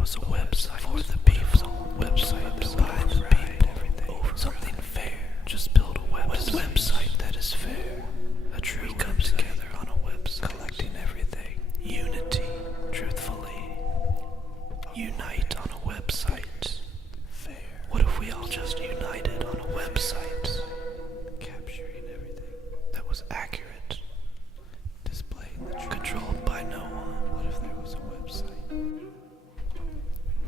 was a website for the people, website by the people, over something fair. Just build a website that is fair. A tree comes together on a website, collecting everything. Unity, truthfully. Unite on a website. Fair. What if we all just united on a website? Capturing everything that was accurate. Displaying the truth. Controlled by no one. What if there was a website?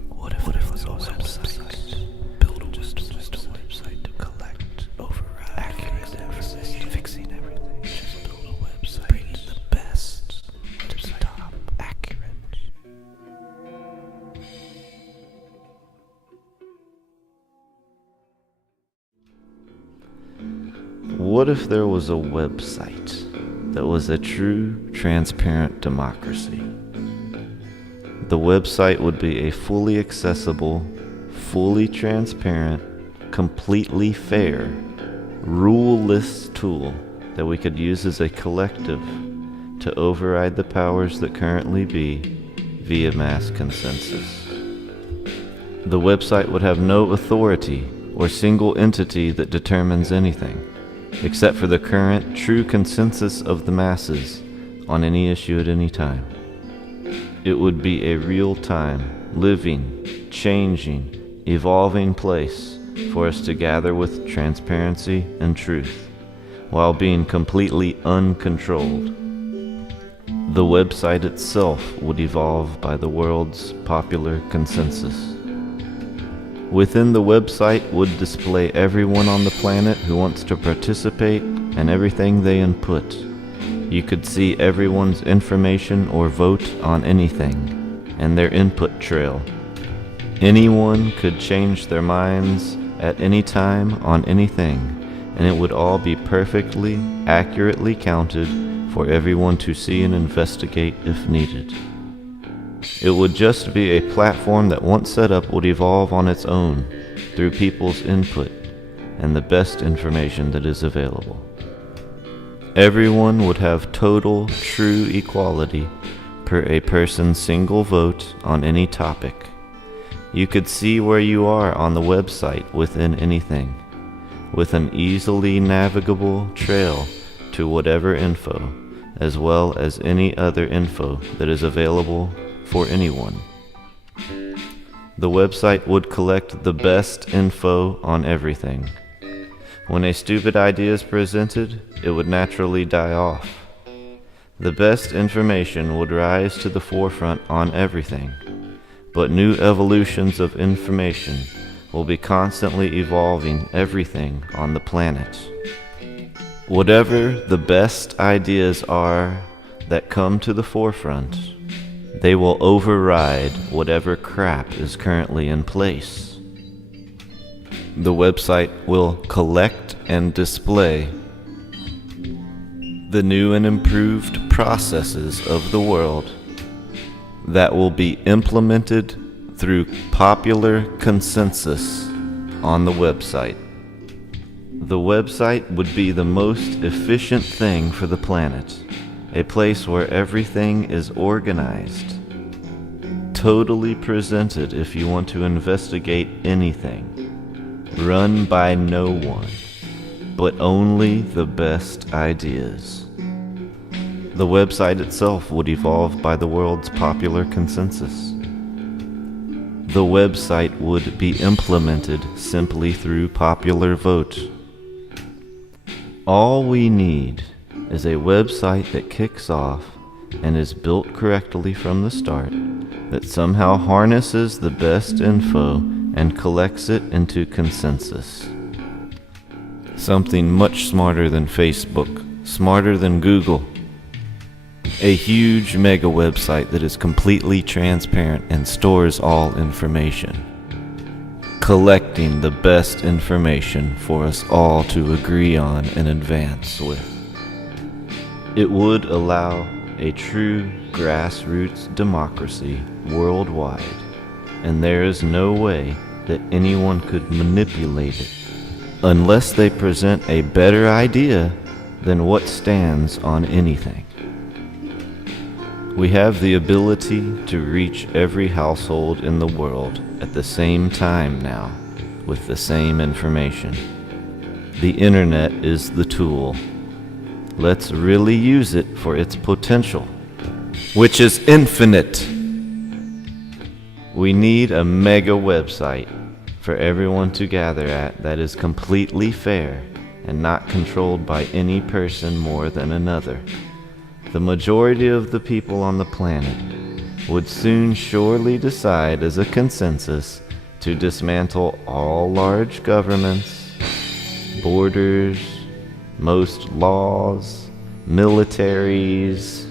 What if there was a website? Build just a website to collect, override, accurate everything, fixing everything. Just build a website, bringing the best to the top, accurate. What if there was a website that was a true, transparent democracy? The website would be a fully accessible, fully transparent, completely fair, rule-less tool that we could use as a collective to override the powers that currently be via mass consensus. The website would have no authority or single entity that determines anything, except for the current true consensus of the masses on any issue at any time. It would be a real-time, living, changing, evolving place for us to gather with transparency and truth, while being completely uncontrolled. The website itself would evolve by the world's popular consensus. Within the website would display everyone on the planet who wants to participate and everything they input. You could see everyone's information or vote on anything, and their input trail. Anyone could change their minds at any time on anything, and it would all be perfectly, accurately counted for everyone to see and investigate if needed. It would just be a platform that once set up would evolve on its own through people's input and the best information that is available. Everyone would have total, true equality per a person's single vote on any topic. You could see where you are on the website within anything, with an easily navigable trail to whatever info, as well as any other info that is available for anyone. The website would collect the best info on everything. When a stupid idea is presented, it would naturally die off. The best information would rise to the forefront on everything, but new evolutions of information will be constantly evolving everything on the planet. Whatever the best ideas are that come to the forefront, they will override whatever crap is currently in place. The website will collect and display the new and improved processes of the world that will be implemented through popular consensus on the website. The website would be the most efficient thing for the planet, a place where everything is organized, totally presented if you want to investigate anything, run by no one, but only the best ideas. The website itself would evolve by the world's popular consensus. The website would be implemented simply through popular vote. All we need is a website that kicks off and is built correctly from the start, that somehow harnesses the best info and collects it into consensus. Something much smarter than Facebook, smarter than Google. A huge mega website that is completely transparent and stores all information, collecting the best information for us all to agree on and advance with. It would allow a true grassroots democracy worldwide, and there is no way that anyone could manipulate it unless they present a better idea than what stands on anything. We have the ability to reach every household in the world at the same time now, with the same information. The internet is the tool. Let's really use it for its potential, which is infinite. We need a mega website for everyone to gather at that is completely fair and not controlled by any person more than another. The majority of the people on the planet would soon surely decide as a consensus to dismantle all large governments, borders, most laws, militaries,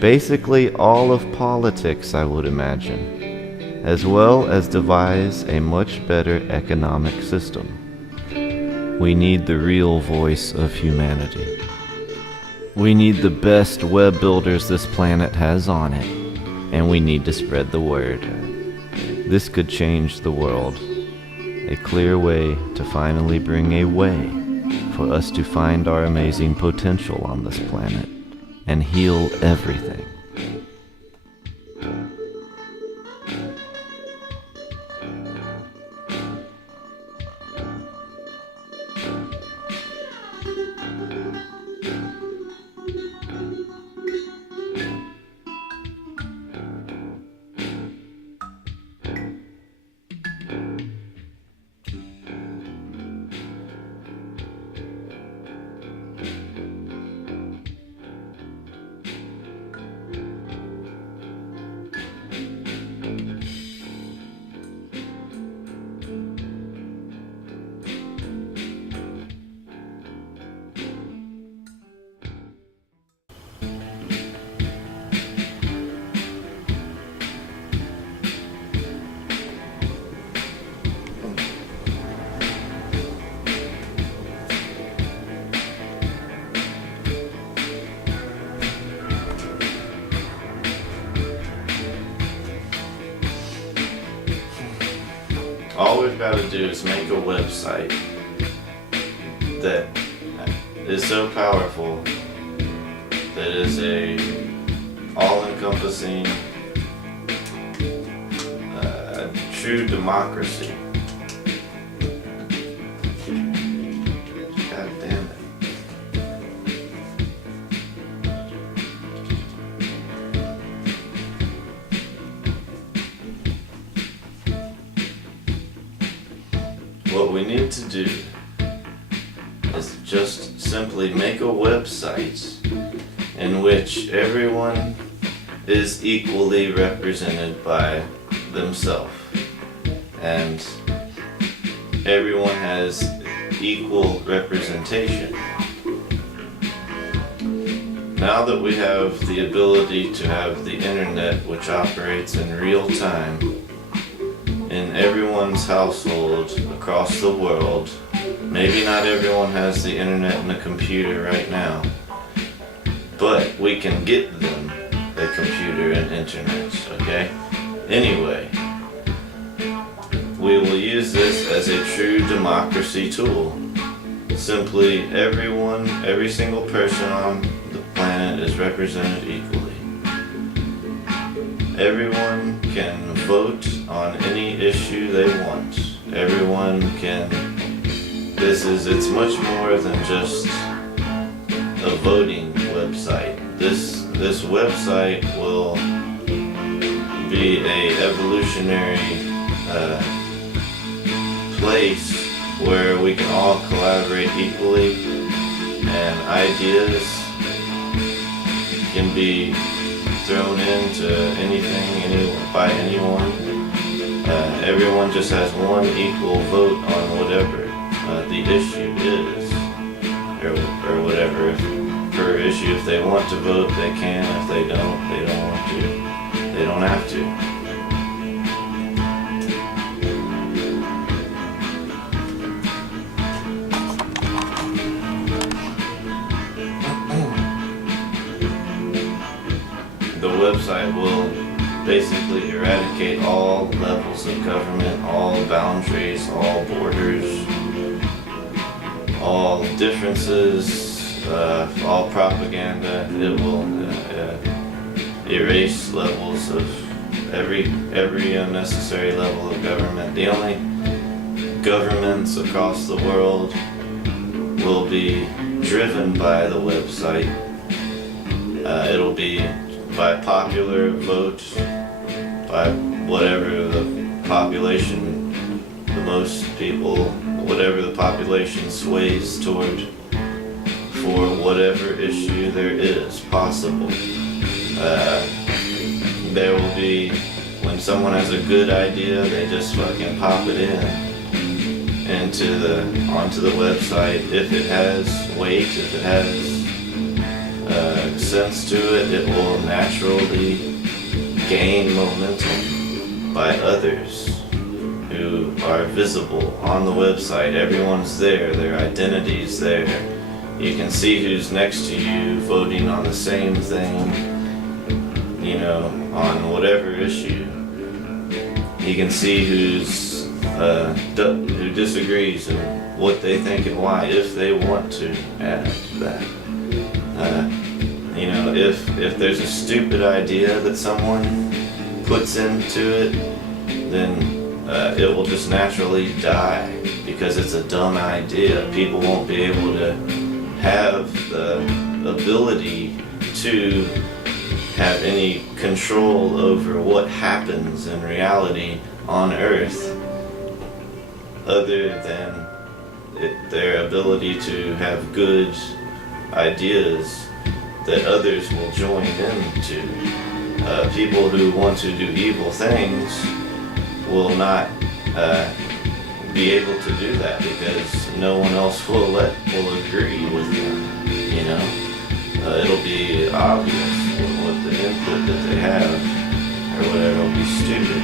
basically all of politics, I would imagine, as well as devise a much better economic system. We need the real voice of humanity. We need the best web builders this planet has on it, and we need to spread the word. This could change the world. A clear way to finally bring a way for us to find our amazing potential on this planet and heal everything. All we've got to do is make a website that is so powerful that is a all-encompassing, true democracy. God damn it. What we need to do is just simply make a website in which everyone is equally represented by themselves and everyone has equal representation. Now that we have the ability to have the internet, which operates in real time in everyone's household across the world, maybe not everyone has the internet and a computer right now, but we can get them a computer and internet, okay? Anyway, we will use this as a true democracy tool. Simply every single person on the planet is represented equally. Everyone can vote on any issue they want. Everyone can, it's much more than just a voting website. This website will be a evolutionary place where we can all collaborate equally and ideas can be thrown into by anyone. Everyone just has one equal vote on whatever the issue is, or whatever. Per issue, if they want to vote, they can. If they don't want to. They don't have to. The website will basically eradicate all levels of government, all boundaries, all borders, all differences, all propaganda. erase levels of every unnecessary level of government. The only governments across the world will be driven by the website. It'll be by popular vote, by whatever the population, the most people, whatever the population sways toward for whatever issue there is possible. There will be, when someone has a good idea, they just fucking pop it onto the website. If it has weight, if it has sense to it, it will naturally gain momentum by others who are visible on the website. Everyone's there, their identity's there. You can see who's next to you voting on the same thing, you know, on whatever issue. You can see who disagrees and what they think and why, if they want to add that. You know, if there's a stupid idea that someone puts into it, then it will just naturally die because it's a dumb idea. People won't be able to have the ability to have any control over what happens in reality on Earth other than their ability to have good ideas that others will join into. People who want to do evil things will not be able to do that because no one else will agree with them, you know. It'll be obvious what the input that they have or whatever will be stupid.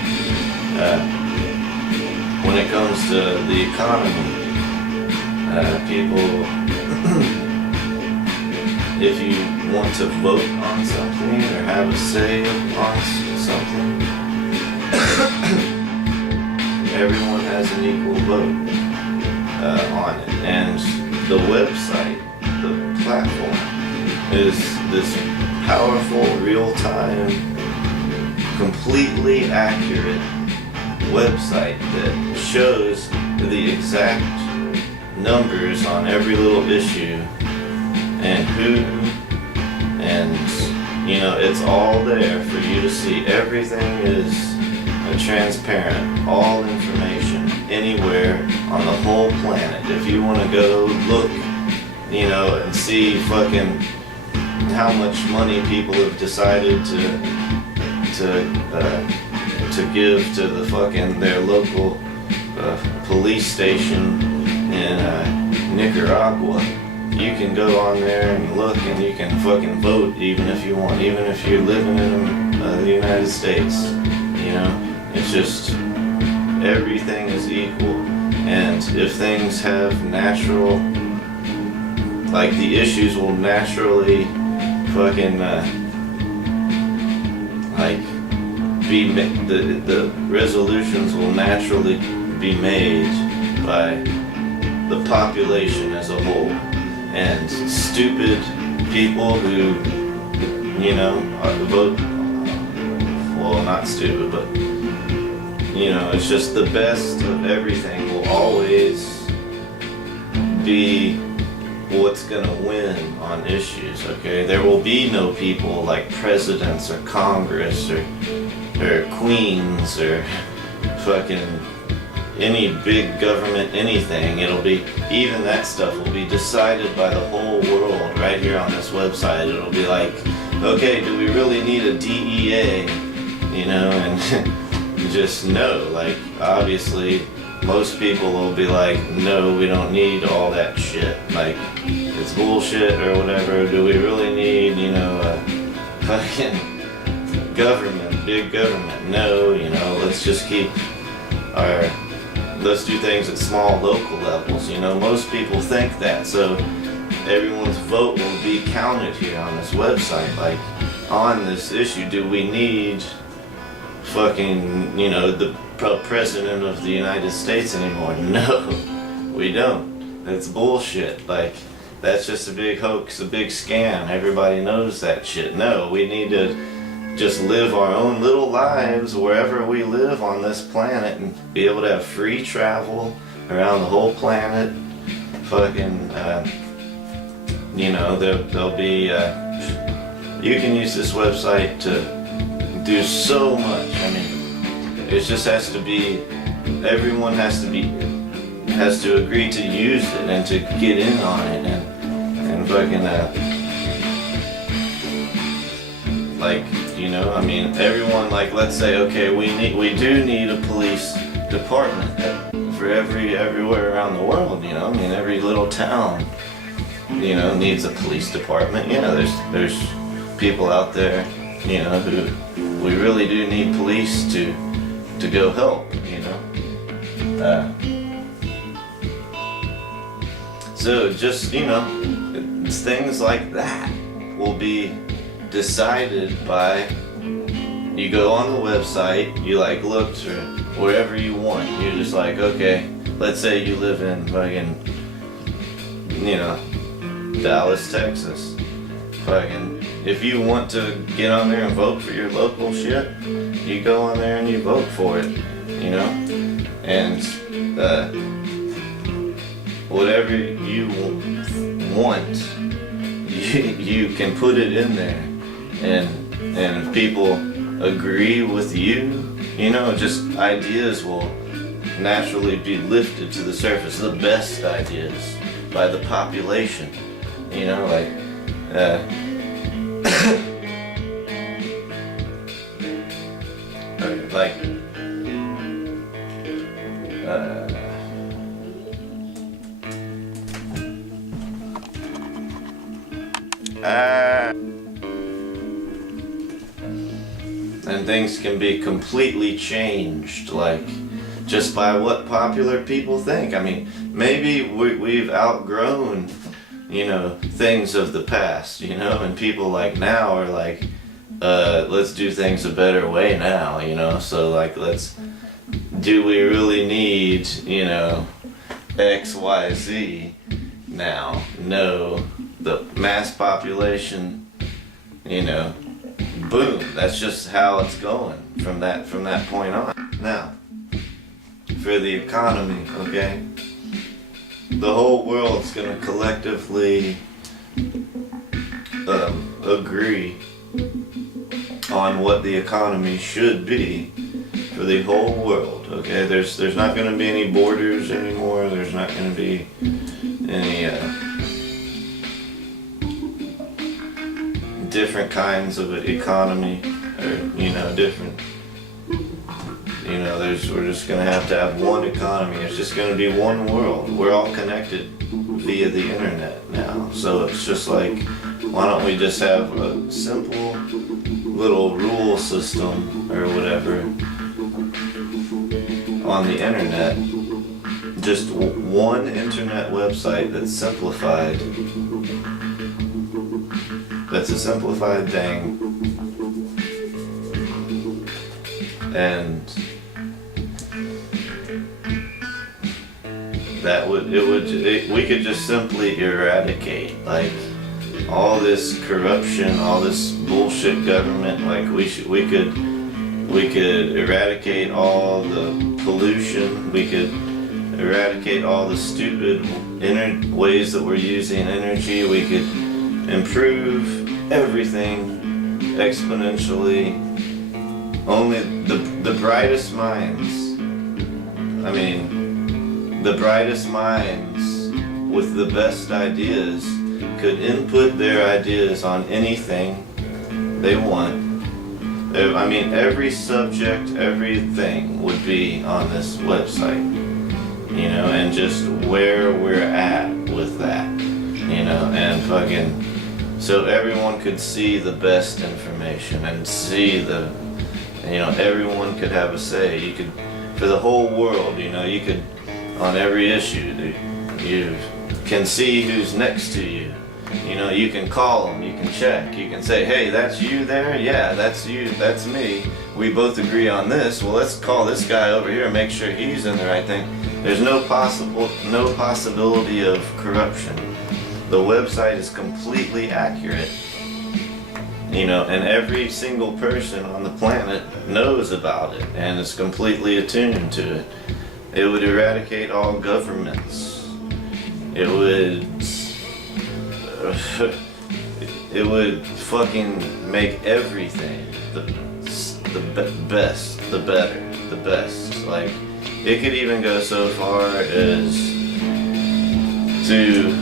When it comes to the economy, people if you want to vote on something or have a say on something, everyone has an equal vote on it. And the website, the platform, is this powerful, real-time, completely accurate website that shows the exact numbers on every little issue and who, and you know, it's all there for you to see. Everything is transparent, all information, anywhere on the whole planet. If you want to go look, you know, and see fucking how much money people have decided to give to the fucking their local police station in Nicaragua, you can go on there and look, and you can fucking vote even if you want, even if you're living in the United States. You know, it's just everything is equal, and if things have natural, like the issues will naturally fucking like be the resolutions will naturally be made by the population as a whole. And stupid people who, you know, vote, well, not stupid, but, you know, it's just the best of everything will always be what's gonna win on issues, okay? There will be no people like presidents or Congress or queens or fucking any big government, anything. It'll be, even that stuff will be decided by the whole world right here on this website. It'll be like, okay, do we really need a DEA? You know, and just no, like, obviously most people will be like, no, we don't need all that shit. Like, it's bullshit or whatever. Do we really need, you know, fucking government, big government? No, you know, let's just keep let's do things at small local levels. You know, most people think that, so everyone's vote will be counted here on this website. Like, on this issue, do we need fucking, you know, the president of the United States anymore? No, we don't. That's bullshit. Like, that's just a big hoax, a big scam. Everybody knows that shit. No, we need to just live our own little lives wherever we live on this planet and be able to have free travel around the whole planet. Fucking, you know, there'll be, you can use this website to do so much. I mean, it just has to be, everyone has to agree to use it and to get in on it and fucking, like, you know, I mean, everyone, like, let's say, okay, we do need a police department for everywhere around the world, you know, I mean, every little town, you know, needs a police department. Yeah, there's people out there, you know, who we really do need police to go help, you know. So just, you know, it's things like that will be decided by, you go on the website, you like look to wherever you want. You're just like, okay, let's say you live in fucking, you know, Dallas, Texas. Fucking, if you want to get on there and vote for your local shit, you go on there and you vote for it, you know? And whatever you want, you can put it in there, and people agree with you, you know, just ideas will naturally be lifted to the surface, the best ideas by the population, you know, like, like, and things can be completely changed, like, just by what popular people think. I mean, maybe we've outgrown, you know, things of the past, you know, and people like now are like, let's do things a better way now, you know, so like, do we really need, you know, XYZ now? No, the mass population, you know, boom, that's just how it's going from that point on. Now, for the economy, okay, the whole world's gonna collectively agree on what the economy should be for the whole world, okay? There's not gonna be any borders anymore. There's not gonna be any different kinds of economy, or, you know, different, you know, we're just gonna have one economy. It's just gonna be one world. We're all connected via the internet now. So it's just like, why don't we just have a simple little rule system or whatever on the internet, just one internet website that's simplified, that's a simplified thing, and we could just simply eradicate, like, all this corruption, all this bullshit government. Like, we could eradicate all the pollution. We could eradicate all the stupid ways that we're using energy. We could improve everything exponentially. Only the brightest minds, I mean, the brightest minds with the best ideas could input their ideas on anything they want. I mean, every subject, everything would be on this website, you know, and just where we're at with that, you know, and fucking, so everyone could see the best information and see the, you know, everyone could have a say. You could, for the whole world, you know, you could, on every issue, you can see who's next to you. You know, you can call them, you can check, you can say, hey, that's you there? Yeah, that's you, that's me. We both agree on this. Well, let's call this guy over here and make sure he's in the right thing. There's no possibility of corruption. The website is completely accurate. and every single person on the planet knows about it and is completely attuned to it. It would eradicate all governments. It would it would fucking make everything the best, the better, the best. Like, it could even go so far as to,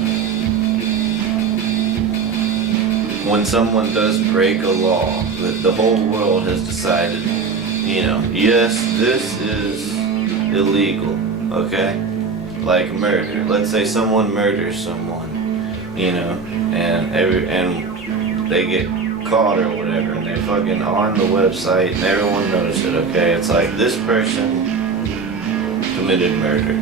when someone does break a law that the whole world has decided, yes, this is illegal, okay? Like murder. Let's say someone murders someone, and they get caught or whatever, and they're fucking on the website and everyone knows it, okay? It's like, this person committed murder.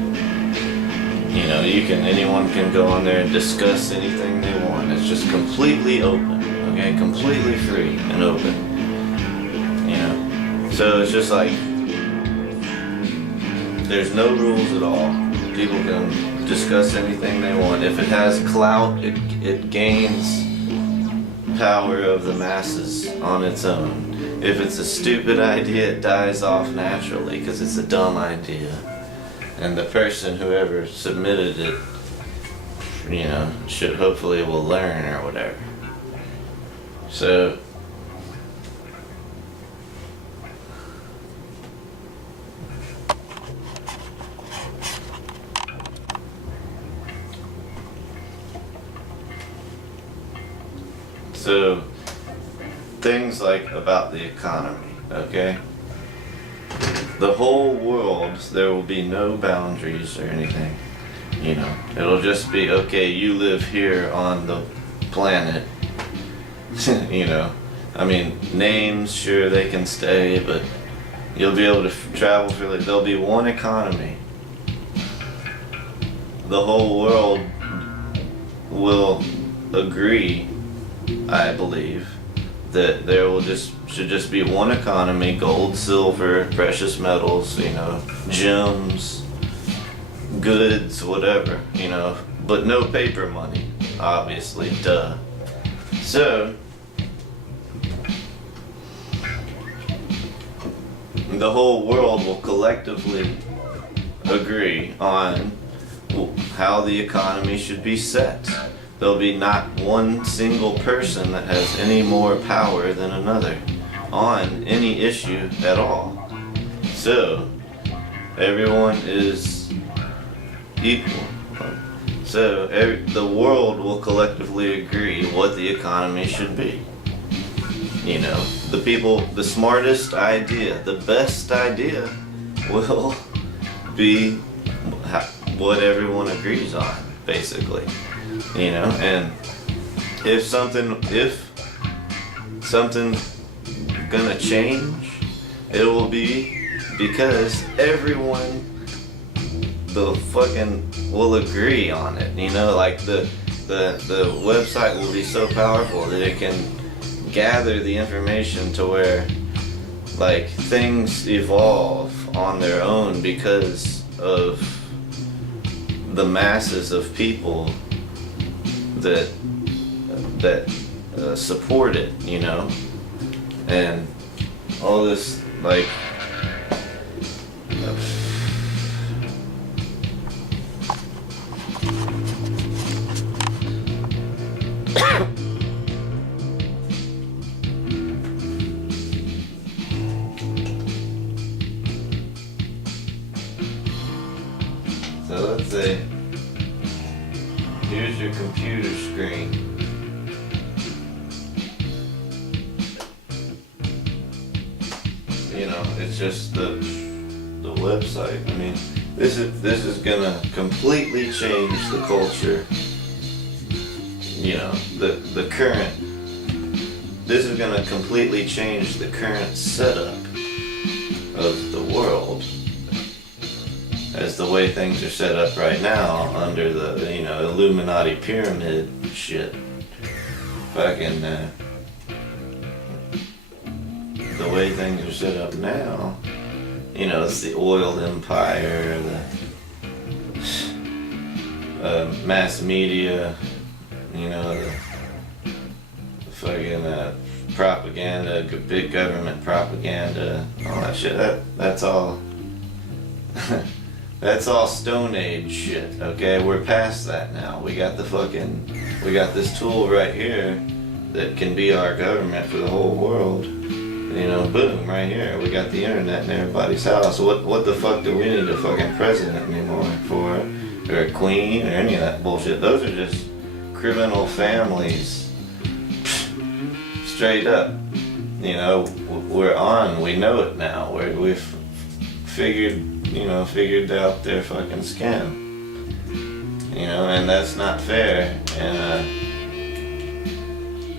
Anyone can go on there and discuss anything they want. It's just completely open, okay? Completely free and open. So it's just like, there's no rules at all. People can discuss anything they want. If it has clout, it gains power of the masses on its own. If it's a stupid idea, it dies off naturally because it's a dumb idea. And the person, whoever submitted it, should hopefully will learn or whatever. So, things like about the economy, okay? The whole world, there will be no boundaries or anything, It'll just be, okay, you live here on the planet, I mean, names, sure, they can stay, but you'll be able to travel freely. There'll be one economy. The whole world will agree, I believe, that there should just be one economy: gold, silver, precious metals, gems, goods, whatever, but no paper money, obviously, duh. So, the whole world will collectively agree on how the economy should be set. There'll be not one single person that has any more power than another on any issue at all. So, everyone is equal. So, the world will collectively agree what the economy should be. The people, the smartest idea, the best idea will be what everyone agrees on, basically. And if something's gonna change, it will be because everyone will agree on it. Like the website will be so powerful that it can gather the information to where, like, things evolve on their own because of the masses of people that support it, and all this, like, so let's say, here's your computer screen. It's just the website. I mean, this is gonna completely change the culture. The current. This is gonna completely change the current setup of the world, as the way things are set up right now under the Illuminati pyramid shit. Fucking the way things are set up now, it's the oil empire, the mass media, the fucking propaganda, big government propaganda, all that shit. That's all. That's all Stone Age shit. Okay, we're past that now. We got this tool right here that can be our government for the whole world. You know, boom, right here. We got the internet in everybody's house. What the fuck do we need a fucking president anymore for? Or a queen or any of that bullshit? Those are just criminal families. Straight up. You know, we're on. We know it now. We've figured out their fucking scam. You know, and that's not fair. And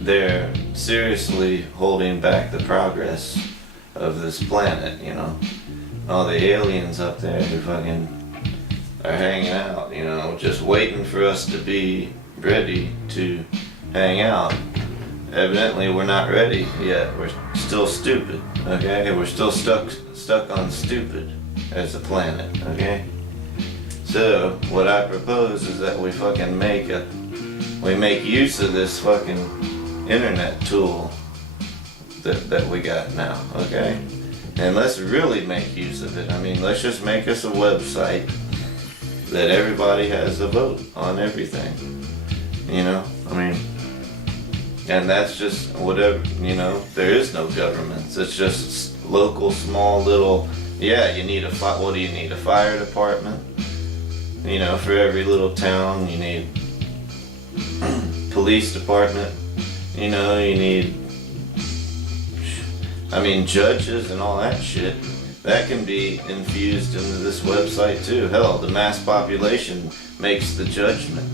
they're seriously holding back the progress of this planet, you know. All the aliens up there who fucking are hanging out, you know, just waiting for us to be ready to hang out. Evidently we're not ready yet. We're still stupid, okay? We're still stuck on stupid as a planet, okay? So what I propose is that we fucking make use of this fucking internet tool that we got now, okay? And let's really make use of it. I mean, let's just make us a website that everybody has a vote on everything, you know? I mean, and that's just whatever, you know, there is no governments. It's just local, small, little, yeah, you need what do you need? A fire department? You know, for every little town, you need police department. You know, you need, I mean, judges and all that shit. That can be infused into this website too. Hell, the mass population makes the judgment.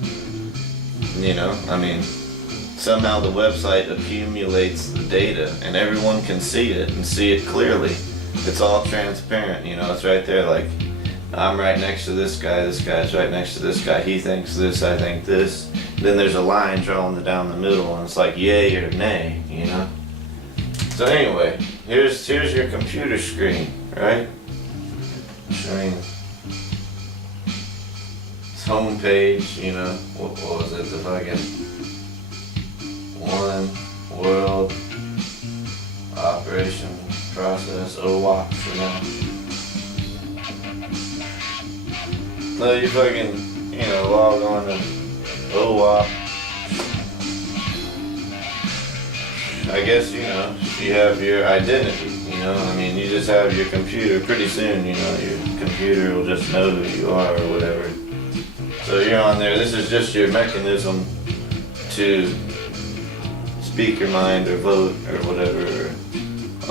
You know, I mean, somehow the website accumulates the data and everyone can see it and see it clearly. It's all transparent, you know, it's right there like, I'm right next to this guy's right next to this guy, he thinks this, I think this. Then there's a line drawn down the middle and it's like yay or nay, you know? So anyway, here's your computer screen, right? Showing this home page, you know, what was it, the fucking One World Operation Process, OWOP, you know? So you fucking, you know, log on to OWOP. I guess, you know, you have your identity, you know, I mean, you just have your computer. Pretty soon, you know, your computer will just know who you are or whatever. So you're on there. This is just your mechanism to speak your mind or vote or whatever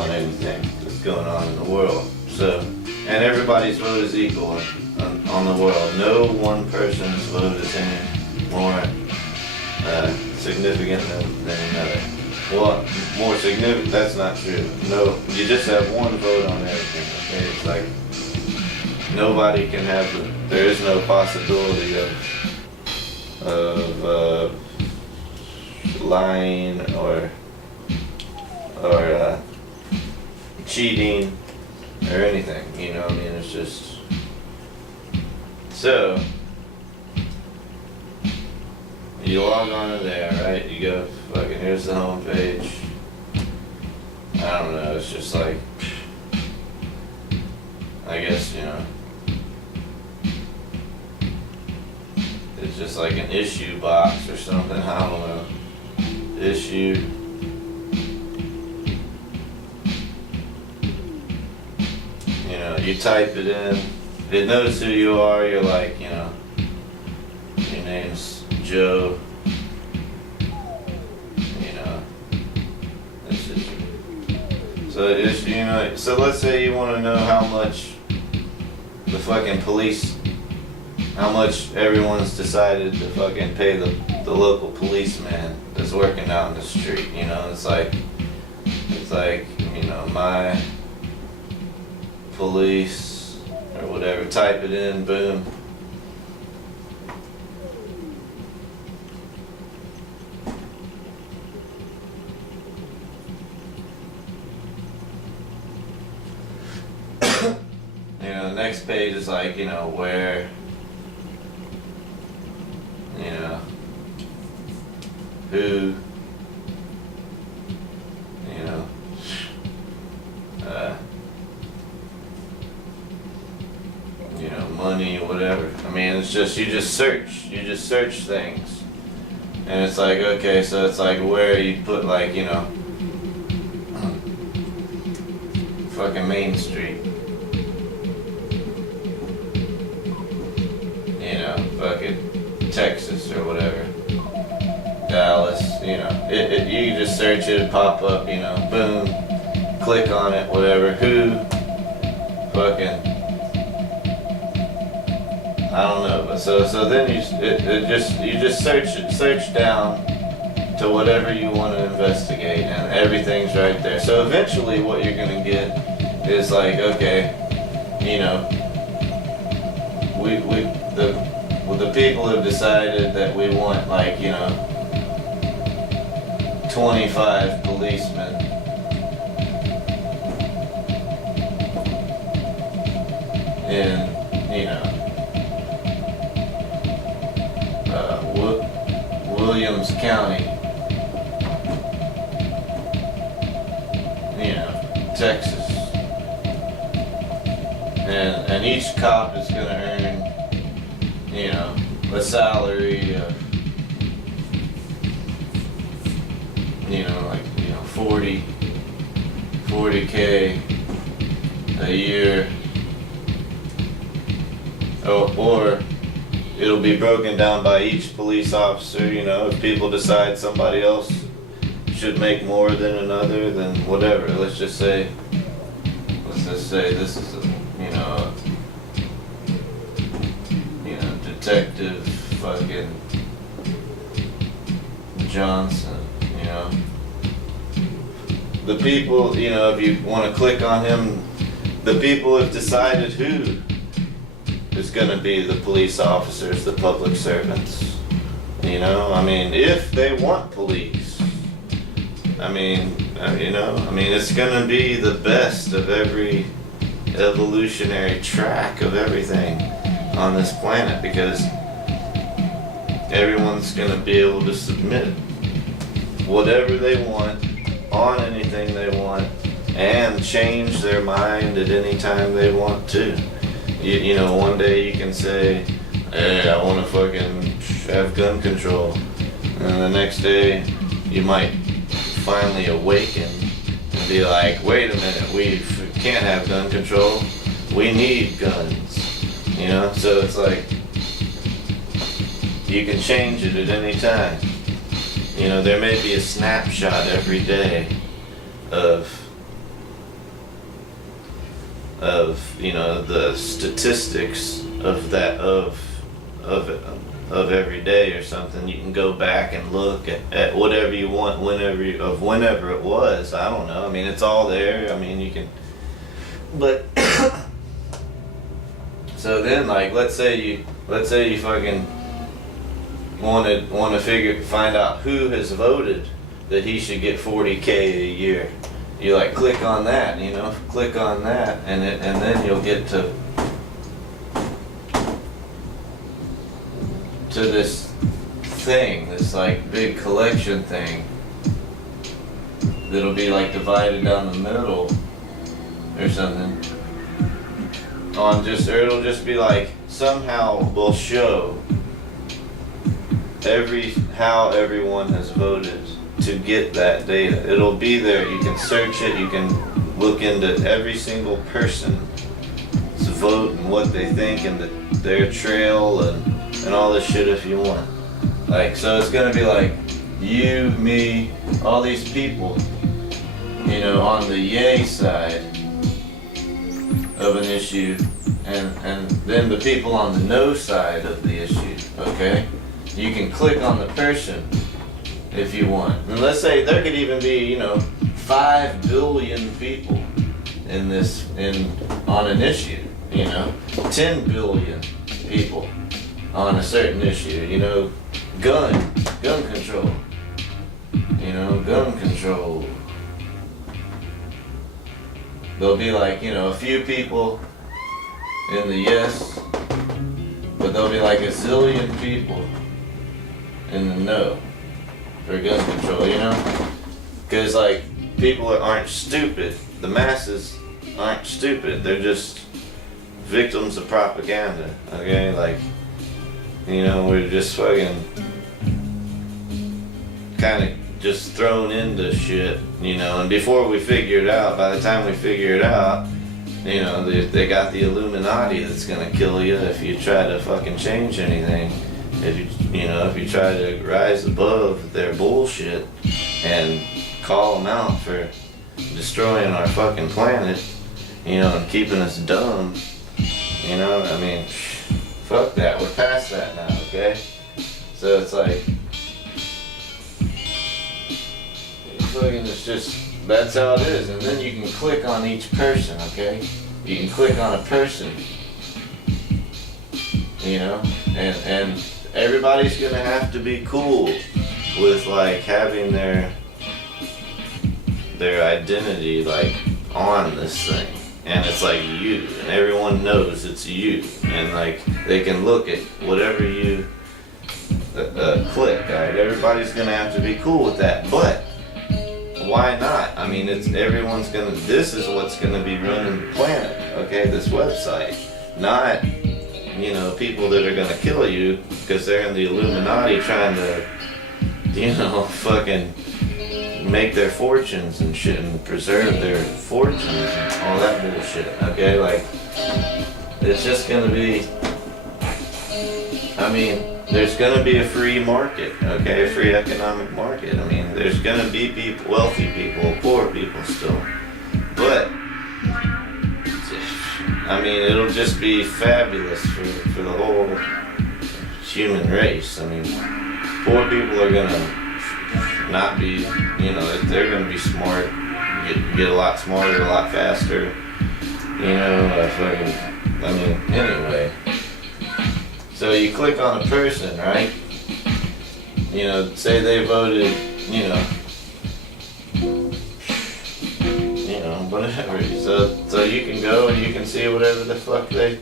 on anything that's going on in the world. So, and everybody's vote is equal on the world. No one person's vote is any more significant than another. Well, more significant, that's not true. No, you just have one vote on everything, okay? It's like, nobody can have there is no possibility of lying or cheating or anything, you know what I mean? It's just, so, you log on to there, right? You go, fucking, here's the home page. I don't know, it's just like, I guess, you know, it's just like an issue box or something, I don't know. Issue. You know, you type it in, it knows who you are, you're like, you know, your name's Joe, you know, this is, so it's, you know, so let's say you want to know how much the fucking police, how much everyone's decided to fucking pay the local policeman that's working out in the street, you know, it's like, you know, my police or whatever, type it in, boom. You know, the next page is like, you know, where, you know, who, money, whatever. I mean, it's just, you just search things. And it's like, okay, so it's like where you put like, you know, fucking Main Street. You know, fucking Texas or whatever. Dallas, you know. You can just search it, pop up, you know, boom, click on it, whatever. Who, fucking, I don't know, but so then you just search down to whatever you want to investigate, and everything's right there. So eventually, what you're gonna get is like, okay, you know, the people have decided that we want, like, you know, 25 policemen. In, you know, Williams County, you know, Texas. And each cop is going to earn, you know, a salary of, you know, like, you know, 40K a year. Or it'll be broken down by each police officer, you know, if people decide somebody else should make more than another, then whatever. Let's just say this is a, Detective fucking Johnson, you know. The people, you know, if you want to click on him, the people have decided who is going to be the police officers, the public servants. You know, I mean, if they want police, I mean, it's going to be the best of every evolutionary track of everything on this planet, because everyone's going to be able to submit whatever they want on anything they want and change their mind at any time they want to. You know, one day you can say, hey, I want to fucking have gun control. And the next day you might finally awaken and be like, wait a minute, we can't have gun control. We need guns. You know, so it's like, you can change it at any time. You know, there may be a snapshot every day of you know, the statistics of that of every day or something. You can go back and look at whatever you want whenever it was. I don't know. I mean, it's all there. I mean, you can, but so then, like, let's say you fucking want to find out who has voted that he should get 40K a year. You like click on that, you know, click on that, and then you'll get to this thing, this like big collection thing that'll be like divided down the middle or something. Or it'll just be like, somehow will show how everyone has voted to get that data. It'll be there. You can search it. You can look into every single person's vote and what they think and their trail and all this shit if you want. Like, so it's gonna be like you, me, all these people, you know, on the yay side of an issue, and then the people on the no side of the issue. Okay, you can click on the person if you want. And let's say there could even be, you know, 5 billion people on an issue, you know, 10 billion people on a certain issue, you know, gun control, you know, gun control. There'll be like, you know, a few people in the yes, but there'll be like a zillion people in the no for gun control, you know? Because, like, people aren't stupid. The masses aren't stupid. They're just victims of propaganda, okay? Like, you know, we're just fucking kind of just thrown into shit, you know, and before we figure it out, by the time we figure it out, you know, they got the Illuminati that's gonna kill you if you try to fucking change anything. If you try to rise above their bullshit and call them out for destroying our fucking planet, you know, and keeping us dumb, you know, I mean, fuck that, we're past that now, okay? So it's like, fucking, it's just, that's how it is. And then you can click on each person, okay? You can click on a person, you know, and everybody's gonna have to be cool with like having their identity like on this thing, and it's like you, and everyone knows it's you, and like they can look at whatever you click. Right? Everybody's gonna have to be cool with that, but why not? I mean, this is what's gonna be running the planet, okay? This website, not, you know, people that are gonna kill you because they're in the Illuminati trying to, you know, fucking make their fortunes and shit and preserve their fortunes and all that bullshit, okay? Like, it's just gonna be, I mean, there's gonna be a free market, okay? A free economic market. I mean, there's gonna be people, wealthy people, poor people still. But, I mean, it'll just be fabulous for the whole human race. I mean, poor people are gonna not be, you know, they're gonna be smart, get a lot smarter, a lot faster, you know, I mean, anyway. So you click on a person, right? You know, say they voted, you know, whatever. So you can go and you can see whatever the fuck they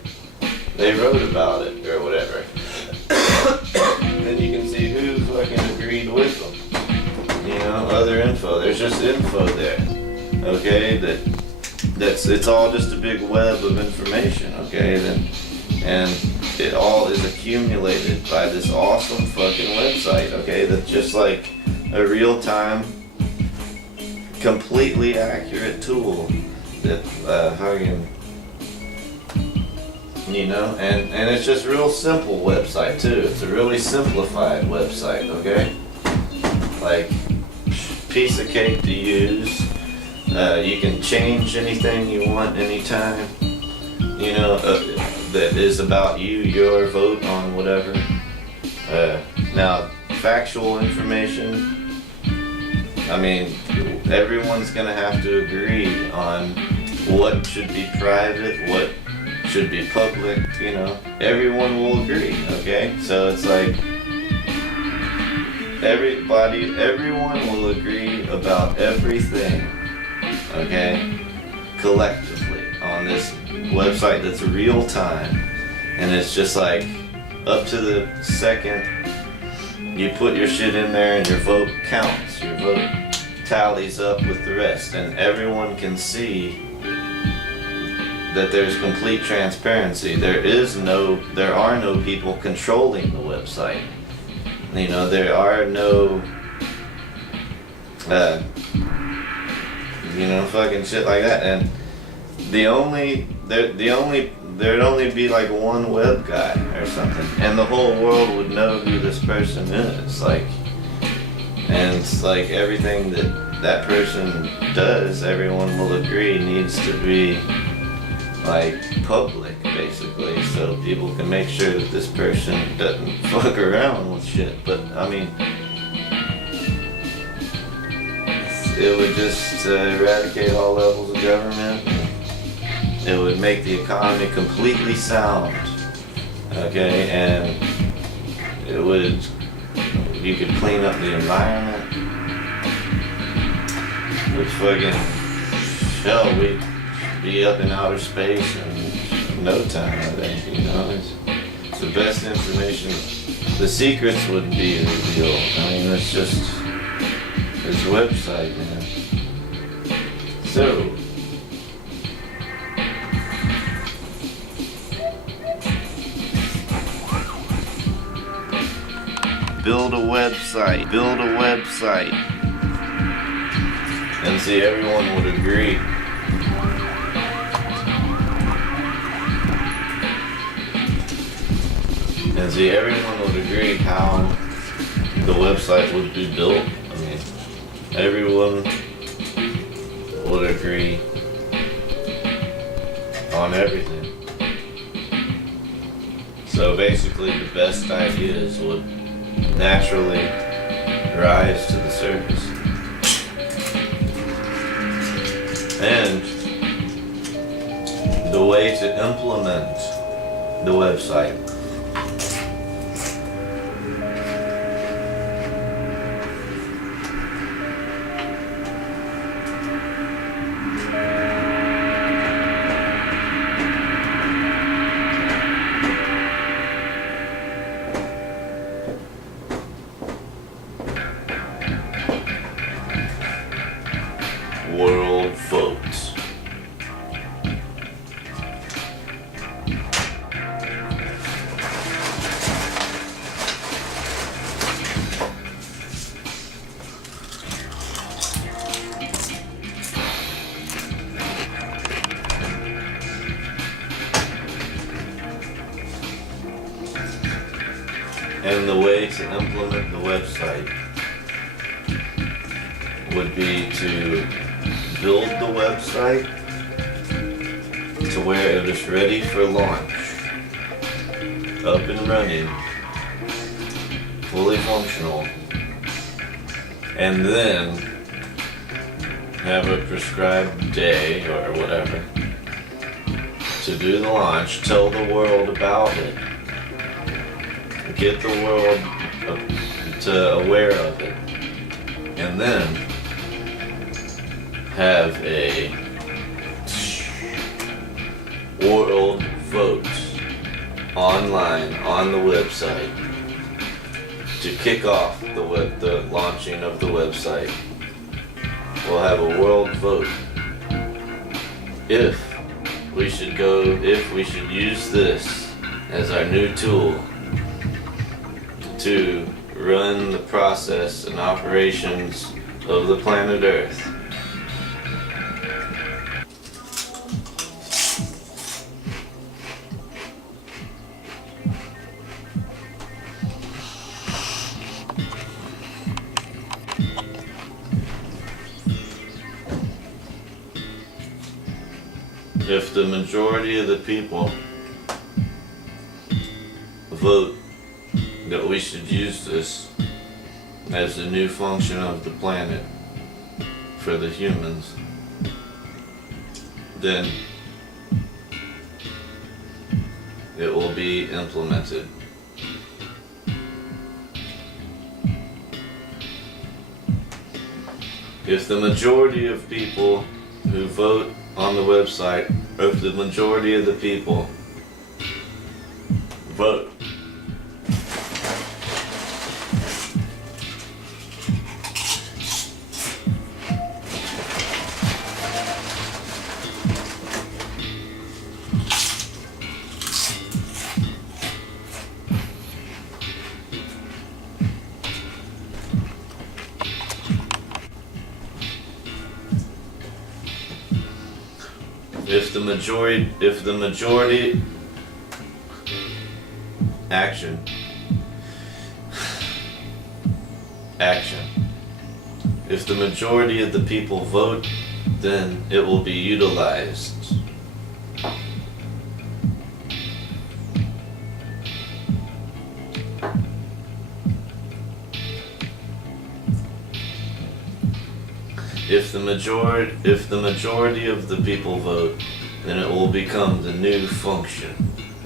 wrote about it or whatever. Then you can see who fucking agreed with them. You know, other info. There's just info there. Okay, it's all just a big web of information. Okay, and it all is accumulated by this awesome fucking website. Okay, that's just like a real-time, completely accurate tool that fucking, you know, and it's just real simple website too. It's a really simplified website, okay? Like, piece of cake to use. You can change anything you want anytime, you know, that is about you, your vote on whatever. Now, factual information, I mean, everyone's gonna have to agree on what should be private, what should be public, you know. Everyone will agree, okay? So it's like, everyone will agree about everything, okay? Collectively on this website that's real time, and it's just like up to the second you put your shit in there and your vote counts, your vote tallies up with the rest, and everyone can see that there's complete transparency. There are no people controlling the website. You know, there are no you know, fucking shit like that, and there'd only be like one web guy or something, and the whole world would know who this person is. Like, and it's like everything that person does, everyone will agree needs to be like public, basically, so people can make sure that this person doesn't fuck around with shit. But I mean, it would just eradicate all levels of government. It would make the economy completely sound, okay, and you could clean up the environment, which fucking, hell, we'd be up in outer space in no time, I think, you know. It's the best information. The secrets wouldn't be revealed. I mean, it's just this website, man. So, build a website, build a website. And see, everyone would agree. And see, everyone would agree how the website would be built. I mean, everyone would agree on everything. So basically, the best ideas would naturally rise to the surface. And the way to implement the website world votes. And the way to implement the website would be to build the website to where it is ready for launch, up and running, fully functional, and then have a prescribed day or whatever to do the launch, tell the world about it, get the world aware of it, and then have a world vote online on the website to kick off the launching of the website. We'll have a world vote if we should use this as our new tool to run the process and operations of the planet Earth. If the majority of the people vote that we should use this as a new function of the planet for the humans, then it will be implemented. If the majority of people who vote on the website, or if the majority of the people vote if the majority action if the majority of the people vote, then it will be utilized. If the majority of the people vote, then it will become the new function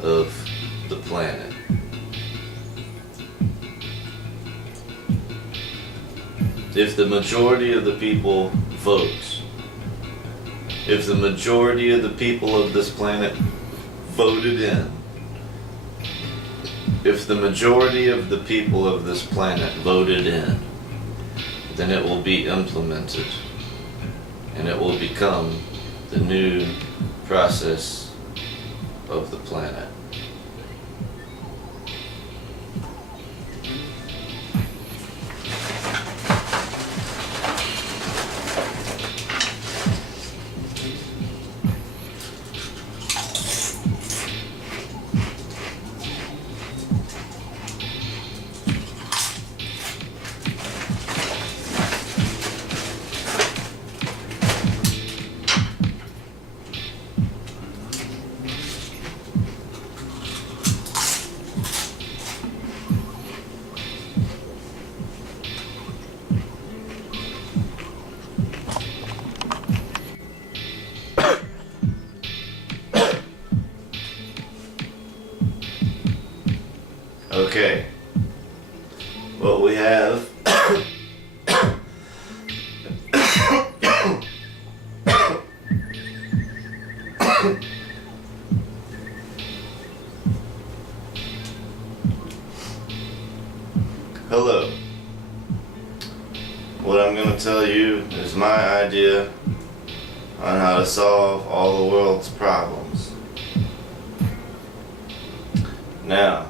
of the planet. If the majority of the people vote, if the majority of the people of this planet voted in, if the majority of the people of this planet voted in, then it will be implemented, and it will become the new process of the planet. Okay. What we have Hello. What I'm going to tell you is my idea on how to solve all the world's problems. Now,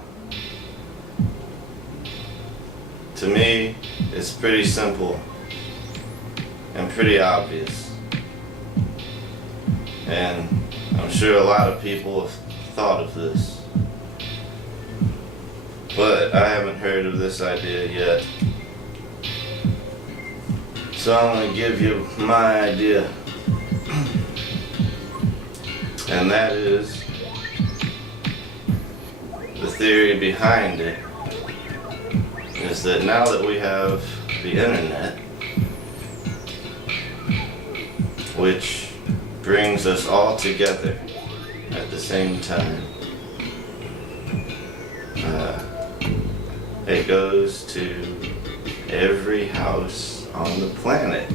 to me, it's pretty simple and pretty obvious. And I'm sure a lot of people have thought of this. But I haven't heard of this idea yet. So I'm going to give you my idea. And that is, the theory behind it is that now that we have the internet, which brings us all together at the same time, it goes to every house on the planet.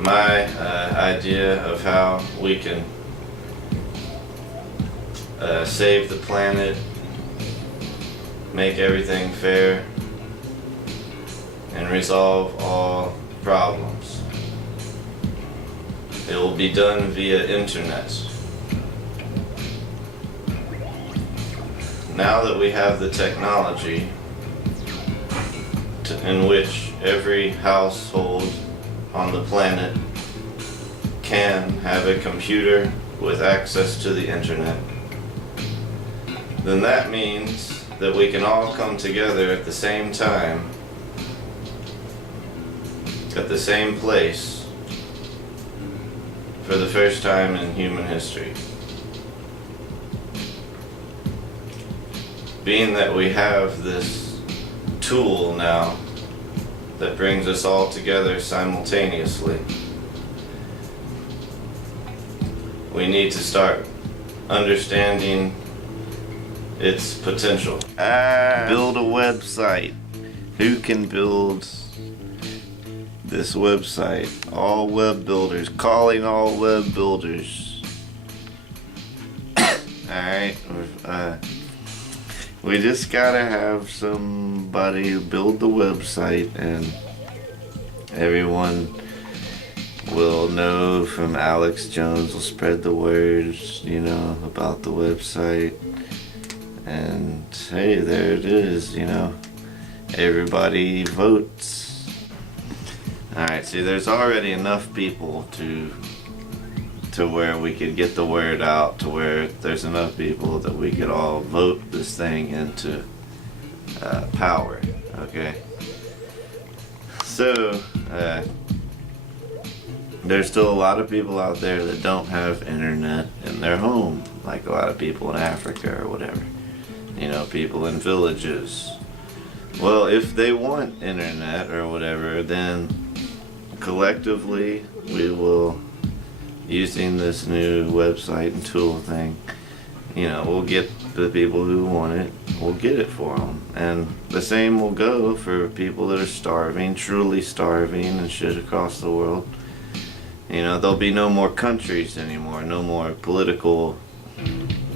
My idea of how we can save the planet, make everything fair, and resolve all problems. It will be done via internet. Now that we have the technology in which every household on the planet can have a computer with access to the internet, then that means that we can all come together at the same time, at the same place, for the first time in human history. Being that we have this tool now that brings us all together simultaneously, we need to start understanding its potential. Build a website. Who can build this website? All web builders. Calling all web builders. Alright. We just gotta have somebody build the website, and everyone will know from Alex Jones will spread the words, about the website. And hey, there it is, everybody votes. Alright, see, there's already enough people to where we could get the word out, to where there's enough people that we could all vote this thing into power, okay? So, there's still a lot of people out there that don't have internet in their home, like a lot of people in Africa or whatever. People in villages. Well, if they want internet or whatever, then collectively we will, using this new website and tool thing, we'll get the people who want it, we'll get it for them. And the same will go for people that are starving, truly starving and shit across the world. There'll be no more countries anymore, no more political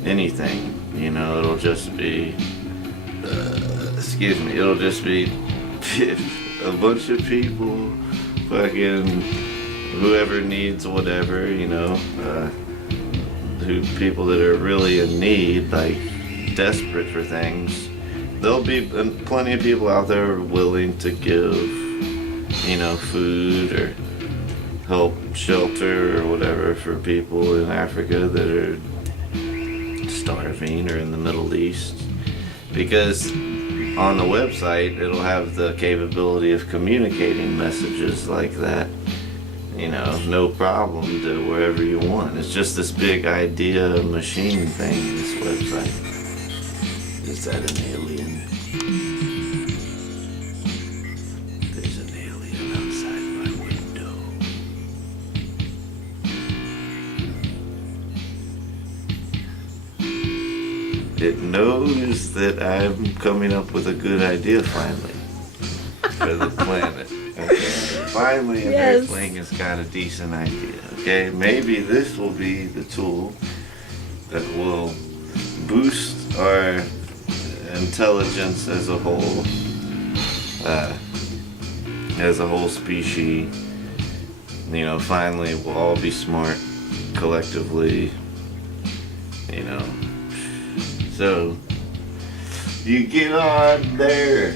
anything. It'll just be, it'll just be a bunch of people, fucking whoever needs whatever, people that are really in need, like desperate for things. There'll be plenty of people out there willing to give, food or help shelter or whatever for people in Africa that are starving or in the Middle East, because on the website it'll have the capability of communicating messages like that, no problem, to wherever you want. It's just this big idea machine thing, this website. Is that an alien? There's an alien outside my window. It knows that I'm coming up with a good idea finally for the planet. Okay. Finally, an Earthling has got a decent idea. Okay, maybe this will be the tool that will boost our intelligence as a whole species. You know, finally we'll all be smart collectively. You know, so you get on there.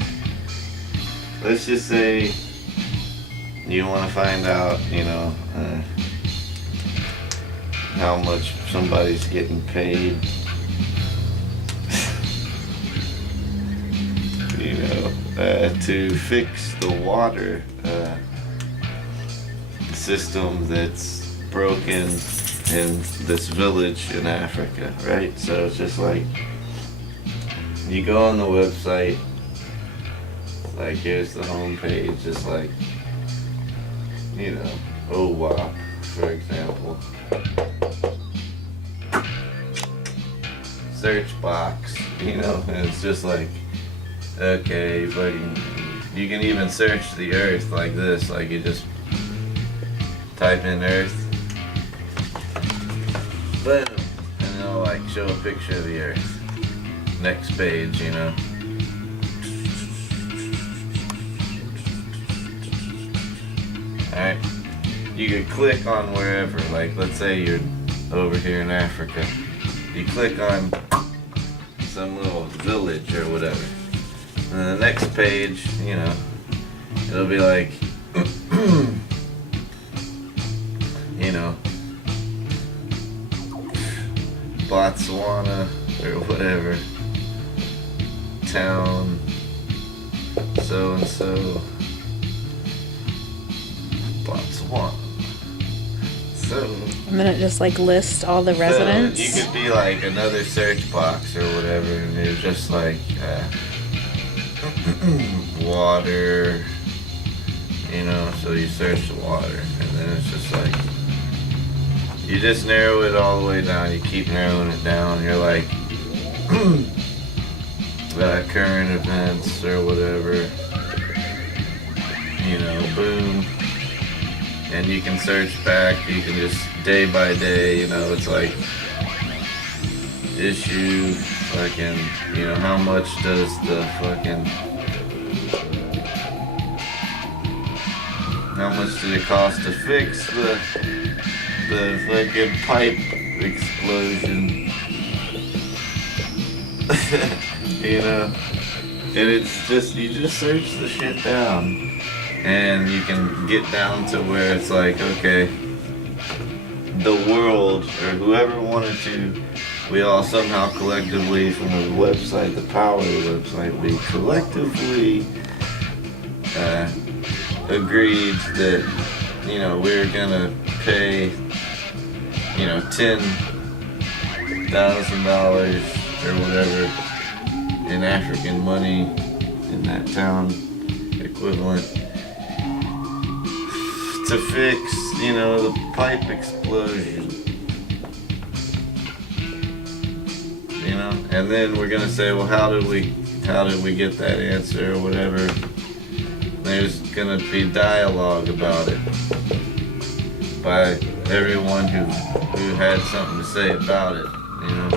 Let's just say you want to find out, you know, how much somebody's getting paid. You know, to fix the water system that's broken in this village in Africa, right? So it's just like, you go on the website, like here's the home page, just like, you know, OWAP, for example. Search box, you know, and it's just like, okay, you can even search the earth like this, like you just type in earth, boom, and it'll like show a picture of the earth. Next page, you know. Alright, you could click on wherever, like let's say you're over here in Africa. You click on some little village or whatever. And then the next page, you know, it'll be like, you know, Botswana or whatever, town, so and so, Botswana. So, and then it just like lists all the residents. So you could be like another search box or whatever, and it's just like water, you know, so you search the water, and then it's just like, you just narrow it all the way down, you keep narrowing it down, you're like, current events or whatever, you know, boom, and you can search back, you can just day by day, you know, it's like, issue, fucking, you know, how much does the fucking, how much did it cost to fix the fucking pipe explosion? You know, and it's just, you just search the shit down, and you can get down to where it's like, okay, the world, or whoever wanted to, we all somehow collectively from the website, the power of the website, we collectively agreed that, you know, we're gonna pay, you know, $10,000 or whatever in African money in that town equivalent to fix, you know, the pipe explosion. You know, and then we're gonna say, well, how did we get that answer or whatever? There's gonna be dialogue about it by everyone who had something to say about it, you know.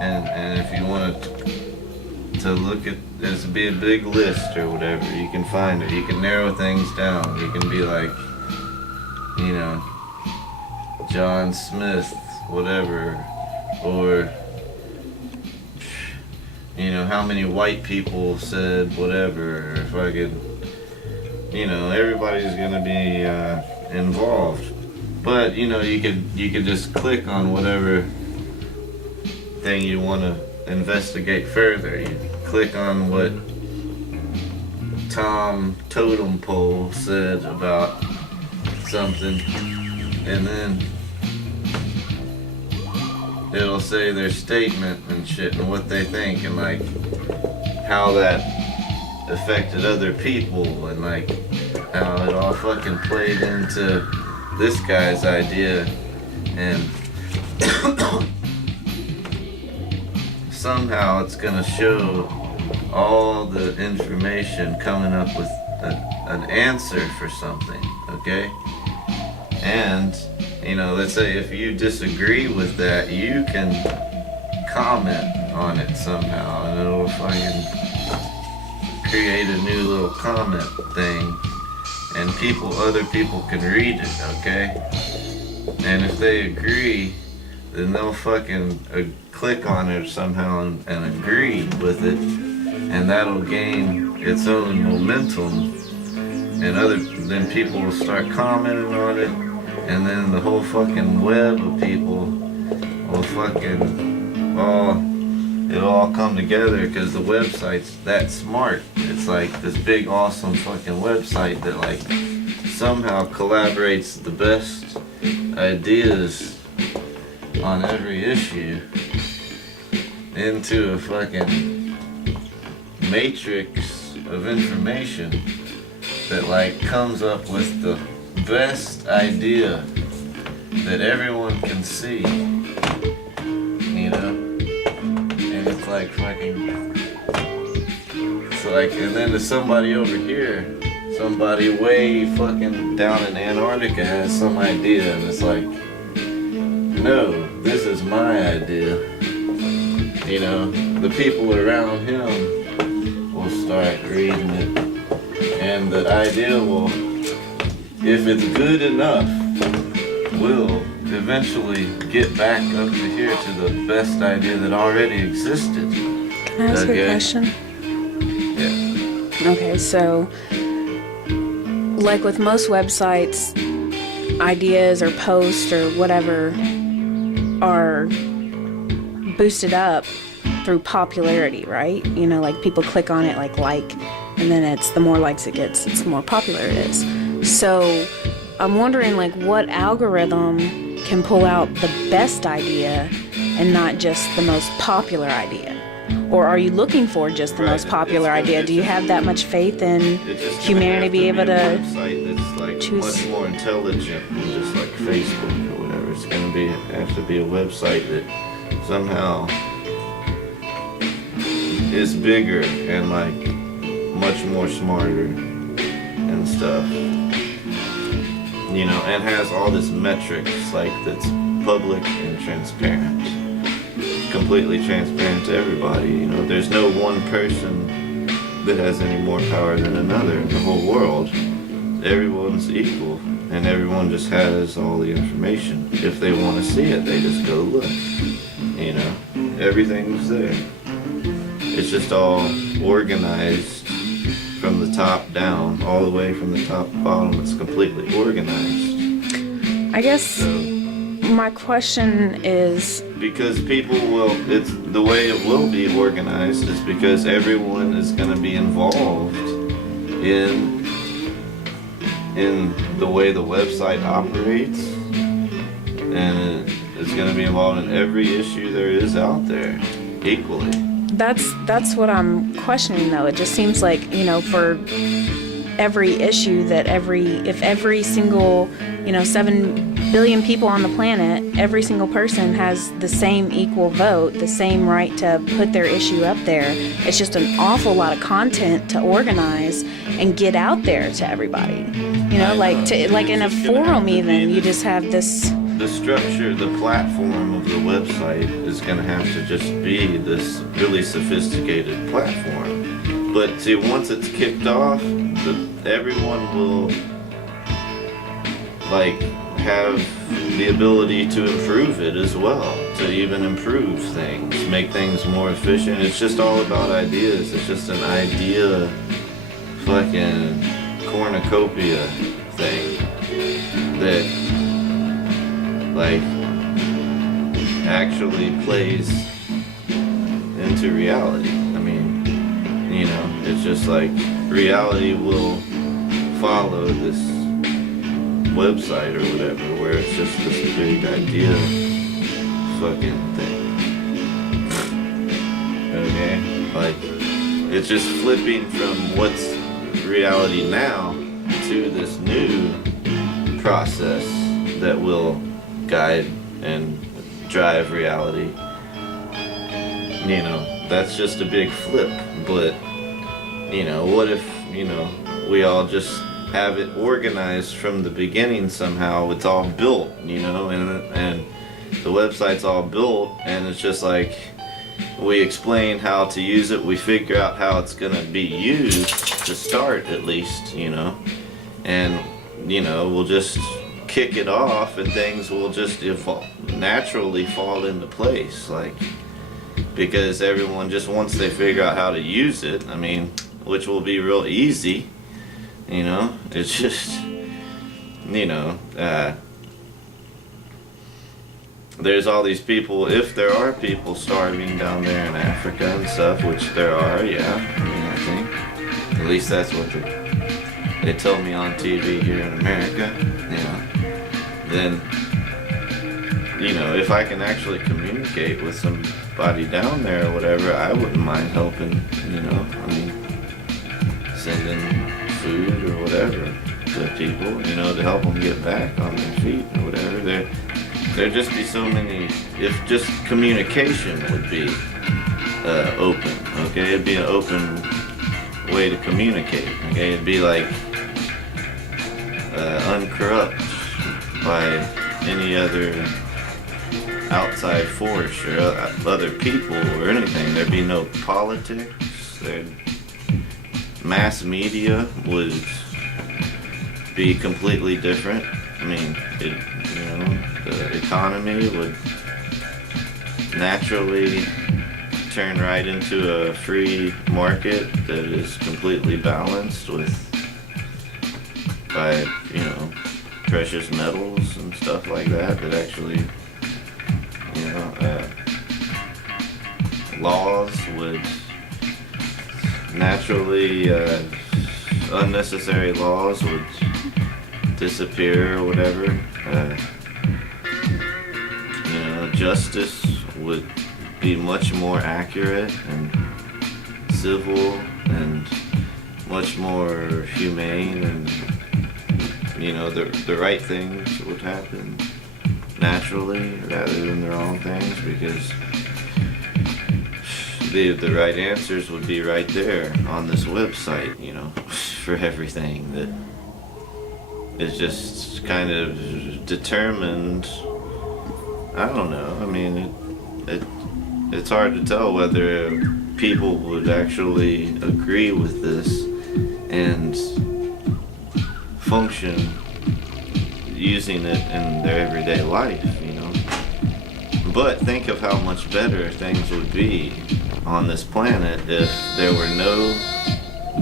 And if you want to look at this, be a big list or whatever, you can find it. You can narrow things down. You can be like, you know, John Smith, whatever, or, you know, how many white people said whatever, or fucking, you know, everybody's gonna be involved. But, you know, you could just click on whatever thing you want to investigate further. You click on what Tom Totem Pole said about something, and then it'll say their statement and shit and what they think and like how that affected other people and like how it all fucking played into this guy's idea and somehow it's gonna show all the information coming up with an answer for something, okay? And, you know, let's say if you disagree with that, you can comment on it somehow and it'll fucking create a new little comment thing and other people can read it, okay? And if they agree, then they'll fucking click on it somehow and agree with it, and that'll gain its own momentum, and then people will start commenting on it, and then the whole fucking web of people will fucking it'll all come together because the website's that smart. It's like this big awesome fucking website that like somehow collaborates the best ideas on every issue into a fucking matrix of information that like comes up with the best idea that everyone can see, you know? And it's like fucking, it's like, and then there's somebody over here, somebody way fucking down in Antarctica has some idea and it's like, no, this is my idea. You know, the people around him will start reading it. And the idea will, if it's good enough, will eventually get back up to here to the best idea that already existed. Can I ask you a question? Yeah. Okay, so like with most websites, ideas or posts or whatever are boosted up through popularity, right? You know, like people click on it and then it's the more likes it gets, it's the more popular it is. So I'm wondering like what algorithm can pull out the best idea and not just the most popular idea? Or are you looking for just the most popular idea? Do you have that much faith in humanity be able to website that's like choose much more intelligent than just like Facebook or whatever? It's gonna have to be a website that somehow is bigger and like much more smarter and stuff, you know, and has all this metrics like that's public and transparent, completely transparent to everybody. You know, there's no one person that has any more power than another in the whole world. Everyone's equal and everyone just has all the information. If they want to see it, they just go look, you know, everything's there. It's just all organized from the top down, all the way from the top to bottom. It's completely organized. I guess my question is, because people will, it's the way it will be organized is because everyone is going to be involved in the way the website operates, and it's going to be involved in every issue there is out there equally. that's what I'm questioning though. It just seems like, you know, for every issue that if every single, you know, 7 billion people on the planet, every single person has the same equal vote, the same right to put their issue up there. It's just an awful lot of content to organize and get out there to everybody. You know, like in a forum even, you just have this. The structure, the platform of the website is going to have to just be this really sophisticated platform. But see, once it's kicked off, everyone will like have the ability to improve it as well, to even improve things, make things more efficient. It's just all about ideas. It's just an idea fucking cornucopia thing that like actually plays into reality. I mean, you know, it's just like reality will follow this website or whatever, where it's just this big idea fucking thing. Okay? Like, it's just flipping from what's reality now to this new process that will guide and drive reality. You know, that's just a big flip. But, you know, what if, you know, we all just have it organized from the beginning somehow? It's all built, you know, and the website's all built, and it's just like we explain how to use it, we figure out how it's gonna be used to start, at least, you know, and, you know, we'll just kick it off and things will just naturally fall into place, like, because everyone just, once they figure out how to use it, I mean, which will be real easy, you know, it's just, you know, there's all these people, if there are people starving down there in Africa and stuff, which there are, yeah, I mean, I think, at least that's what they tell me on TV here in America, you know, then, you know, if I can actually communicate with somebody down there or whatever, I wouldn't mind helping, you know, I mean, sending food or whatever to people, you know, to help them get back on their feet or whatever. There'd just be so many, if just communication would be open, okay? It'd be an open way to communicate, okay? It'd be like uncorrupt by any other outside force or other people or anything. There'd be no politics. Mass media would be completely different. I mean, you know, the economy would naturally turn right into a free market that is completely balanced by, you know, precious metals and stuff like that actually, you know, laws would naturally, unnecessary laws would disappear or whatever. You know, justice would be much more accurate and civil and much more humane, and, you know, the right things would happen naturally rather than the wrong things, because the right answers would be right there on this website, you know, for everything that is just kind of determined. I don't know, I mean, it's hard to tell whether people would actually agree with this and function using it in their everyday life, you know. But think of how much better things would be on this planet if there were no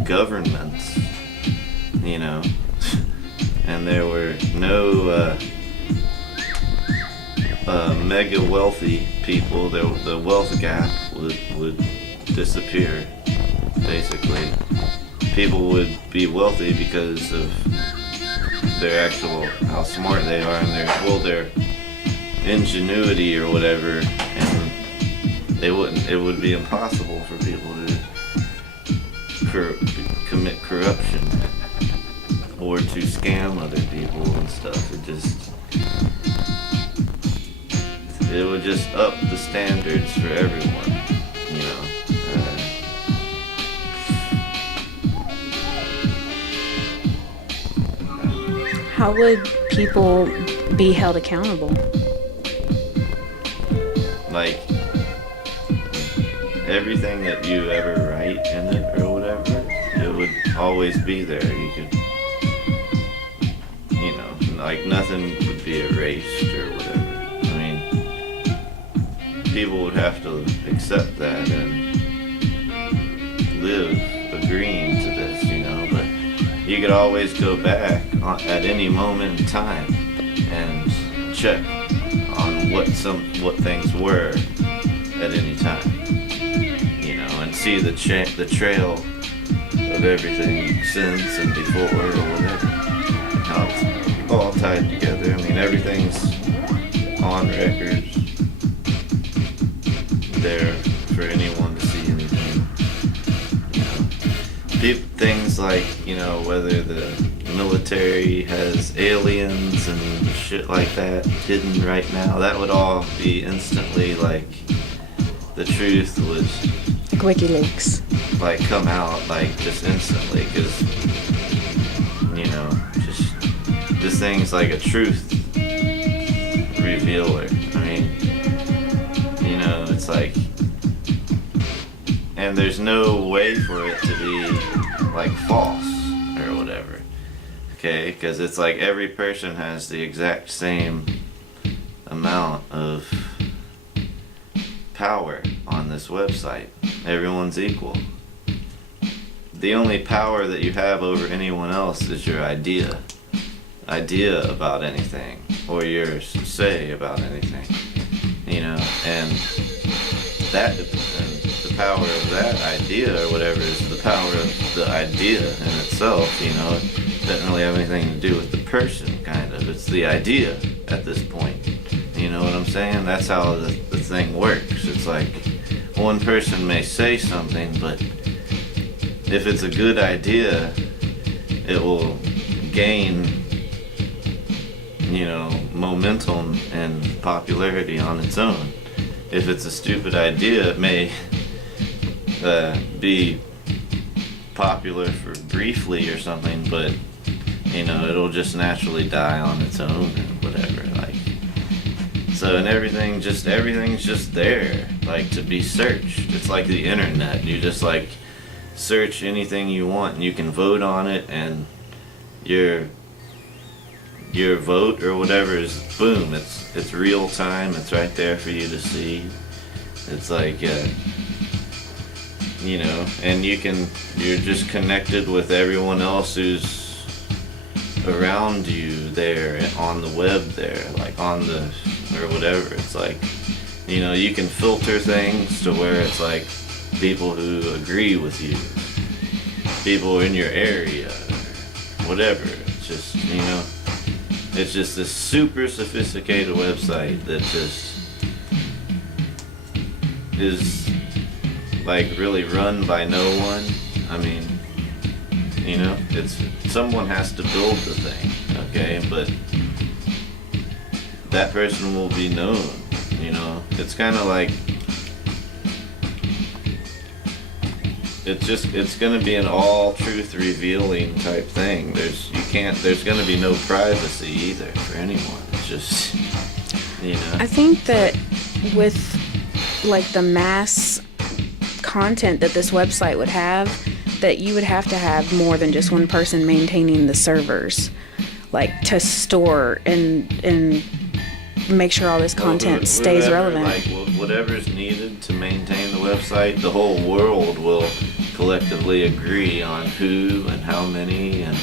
governments, you know, and there were no mega wealthy people. The wealth gap would disappear, basically. People would be wealthy because of their actual, how smart they are, and their ingenuity or whatever, and it would be impossible for people to commit corruption or to scam other people and stuff. It would just up the standards for everyone, you know. How would people be held accountable? Like, everything that you ever write in it or whatever, it would always be there. You could, you know, like, nothing would be erased or whatever. I mean, people would have to accept that and live agreeing to this, you know, but you could always go back at any moment in time and check on what things were at any time, you know, and see the trail of everything since and before or whatever, how it's all tied together. I mean, everything's on record, there for anyone to see anything. Things like, whether the military has aliens and shit like that hidden right now, that would all be instantly, like, the truth would, Like WikiLeaks. like, come out, like, just instantly, because, just, this thing's like a truth revealer. I mean, it's like, and there's no way for it to be, like, false or whatever. Okay, because it's like every person has the exact same amount of power on this website. Everyone's equal. The only power that you have over anyone else is your idea about anything, or your say about anything, and that, and the power of that idea or whatever is the power of the idea in itself. It doesn't really have anything to do with the person, kind of. It's the idea at this point. You know what I'm saying? That's how the thing works. It's like one person may say something, but if it's a good idea, it will gain, momentum and popularity on its own. If it's a stupid idea, it may be popular for briefly or something, but it'll just naturally die on its own and whatever. Like, so, and everything's just there, like, to be searched. It's like the internet. You just, like, search anything you want and you can vote on it, and your vote or whatever is, boom, it's real time. It's right there for you to see. It's like, and you're just connected with everyone else who's around you there on the web there, like or whatever. It's like, you can filter things to where it's like people who agree with you, people in your area, or whatever. It's just, it's just this super sophisticated website that just is, like, really run by no one. I mean, it's, someone has to build the thing, okay, but that person will be known. It's kind of like, it's gonna be an all truth revealing type thing. There's gonna be no privacy either for anyone. It's just, I think that with, like, the mass content that this website would have, that you would have to have more than just one person maintaining the servers, like, to store and make sure all this content stays relevant. Like, whatever's needed to maintain the website, the whole world will collectively agree on who and how many and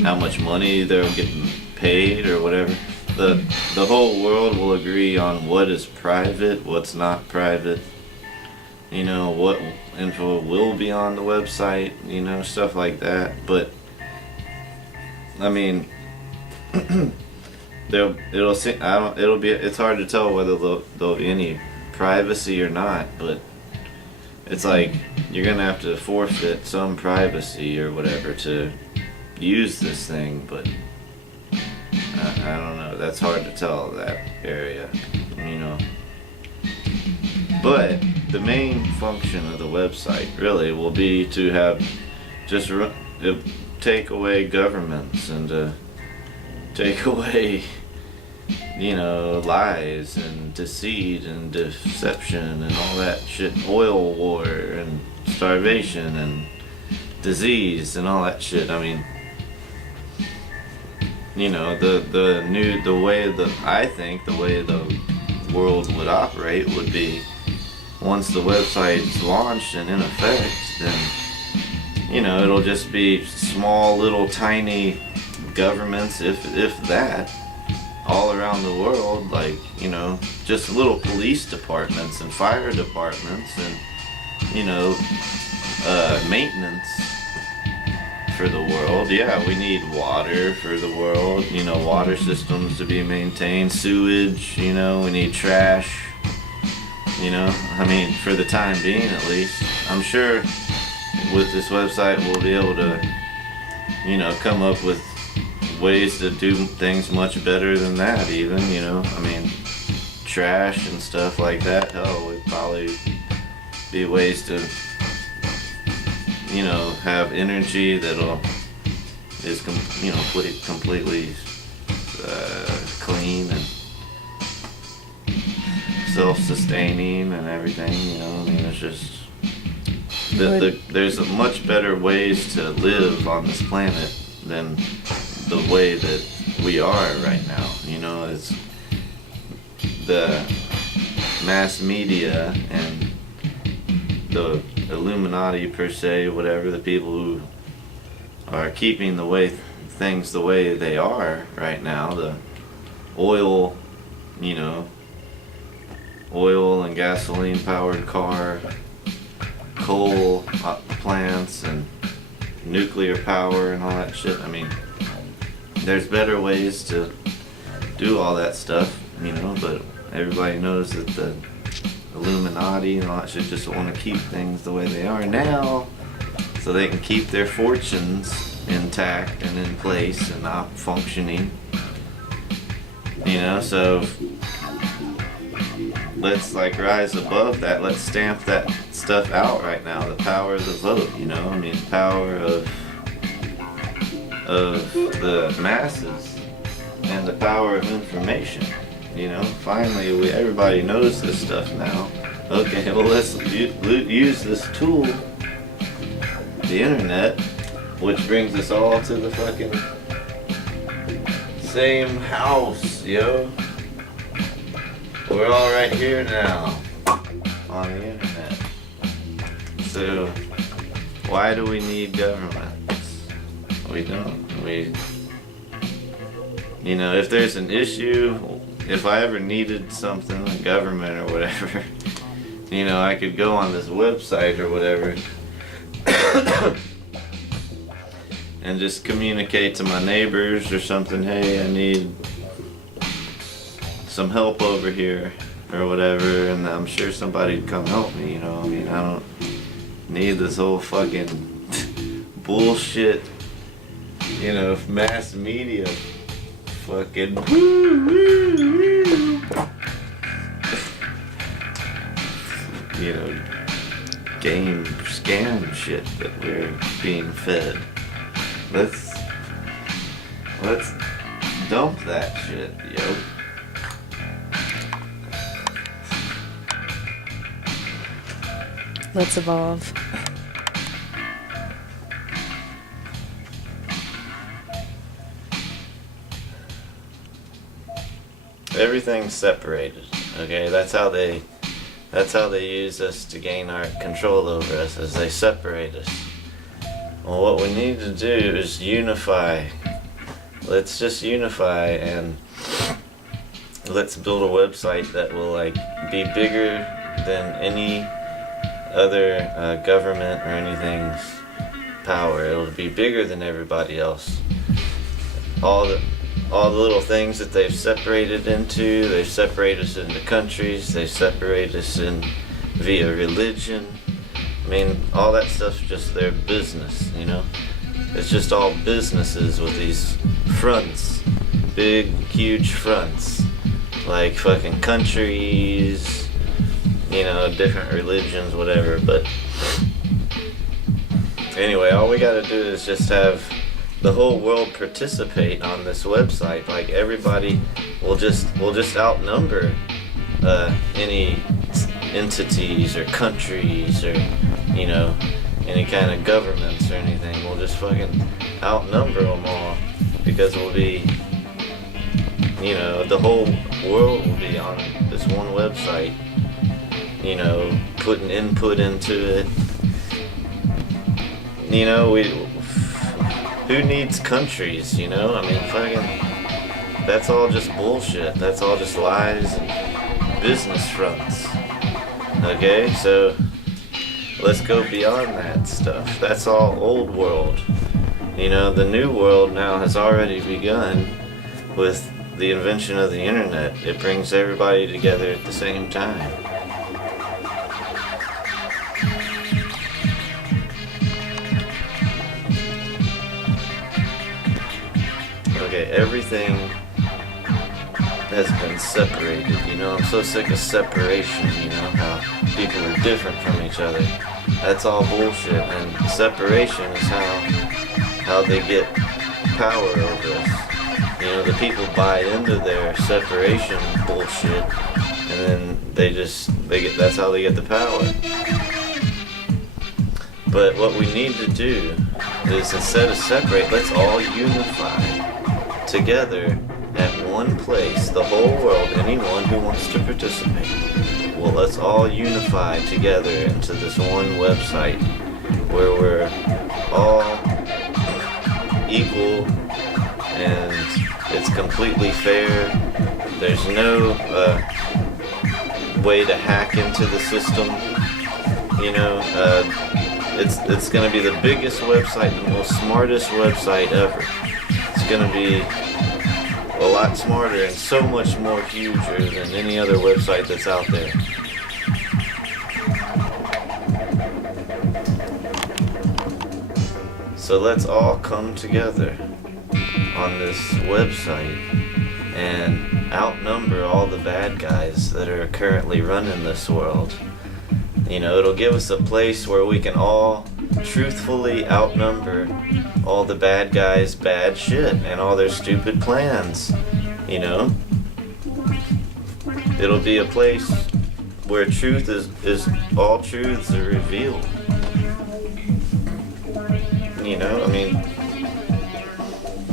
how much money they're getting paid or whatever. The whole world will agree on what is private, what's not private, what info will be on the website, stuff like that. But I mean, it's hard to tell whether there'll be any privacy or not, but it's like you're gonna have to forfeit some privacy or whatever to use this thing. But I don't know, that's hard to tell, that area, but the main function of the website really will be to have just take away governments and take away, lies and deceit and deception and all that shit, oil war and starvation and disease and all that shit. I mean, I think the way the world would operate would be, once the website's launched and in effect, then, it'll just be small little tiny governments, if that, all around the world, like, just little police departments and fire departments and, maintenance for the world. Yeah, we need water for the world, water systems to be maintained, sewage, we need trash You know, I mean, for the time being at least. I'm sure with this website we'll be able to, you know, come up with ways to do things much better than that even, you know. I mean, trash and stuff like that, hell, would probably be ways to, you know, have energy that'll you know, put it completely clean and self-sustaining and everything, you know. I mean, it's just there's much better ways to live on this planet than the way that we are right now. You know, it's the mass media and the Illuminati per se, whatever, the people who are keeping things the way they are right now, the oil, you know, oil and gasoline powered car, coal plants and nuclear power and all that shit. I mean, there's better ways to do all that stuff, you know, but everybody knows that the Illuminati and all that shit just want to keep things the way they are now so they can keep their fortunes intact and in place and not functioning, you know. So let's like rise above that. Let's stamp that stuff out right now. The power of the vote, you know. I mean, power of the masses and the power of information. You know, finally, everybody knows this stuff now. Okay, well, let's use this tool, the internet, which brings us all to the fucking same house, yo. We're all right here now on the internet. So, why do we need governments? We don't. You know, if there's an issue, if I ever needed something, a government or whatever, you know, I could go on this website or whatever and just communicate to my neighbors or something, hey, I need some help over here or whatever, and I'm sure somebody'd come help me, you know. I mean, I don't need this whole fucking bullshit, you know, mass media fucking you know, game scam shit that we're being fed. Let's dump that shit, yo. Let's evolve. Everything's separated. Okay, that's how they use us to gain our control over us, as they separate us. Well, what we need to do is unify. Let's just unify and let's build a website that will like be bigger than any other government or anything's power. It'll be bigger than everybody else. All the little things that they've separated into, they've separated us into countries, they've separated us in via religion. I mean, all that stuff's just their business, you know? It's just all businesses with these fronts, big, huge fronts, like fucking countries, you know, different religions, whatever. But anyway, all we gotta do is just have the whole world participate on this website. Like, everybody will just outnumber any entities or countries or, you know, any kind of governments or anything. We'll just fucking outnumber them all, because we'll be, you know, the whole world will be on this one website, you know, putting input into it. You know, who needs countries, you know? I mean, fucking, that's all just bullshit. That's all just lies and business fronts. Okay, so let's go beyond that stuff. That's all old world. You know, the new world now has already begun with the invention of the internet. It brings everybody together at the same time. everything has been separated. I'm so sick of separation, how people are different from each other. That's all bullshit, and separation is how they get power over us. The people buy into their separation bullshit, and then that's how they get the power. But what we need to do is, instead of separate, let's all unify together at one place, the whole world, anyone who wants to participate. Well, let's all unify together into this one website where we're all equal and it's completely fair. There's no way to hack into the system. It's going to be the biggest website, the most smartest website ever. It's going to be a lot smarter and so much more huger than any other website that's out there. So let's all come together on this website and outnumber all the bad guys that are currently running this world. It'll give us a place where we can all truthfully outnumber all the bad guys' bad shit and all their stupid plans. It'll be a place where truth is all truths are revealed.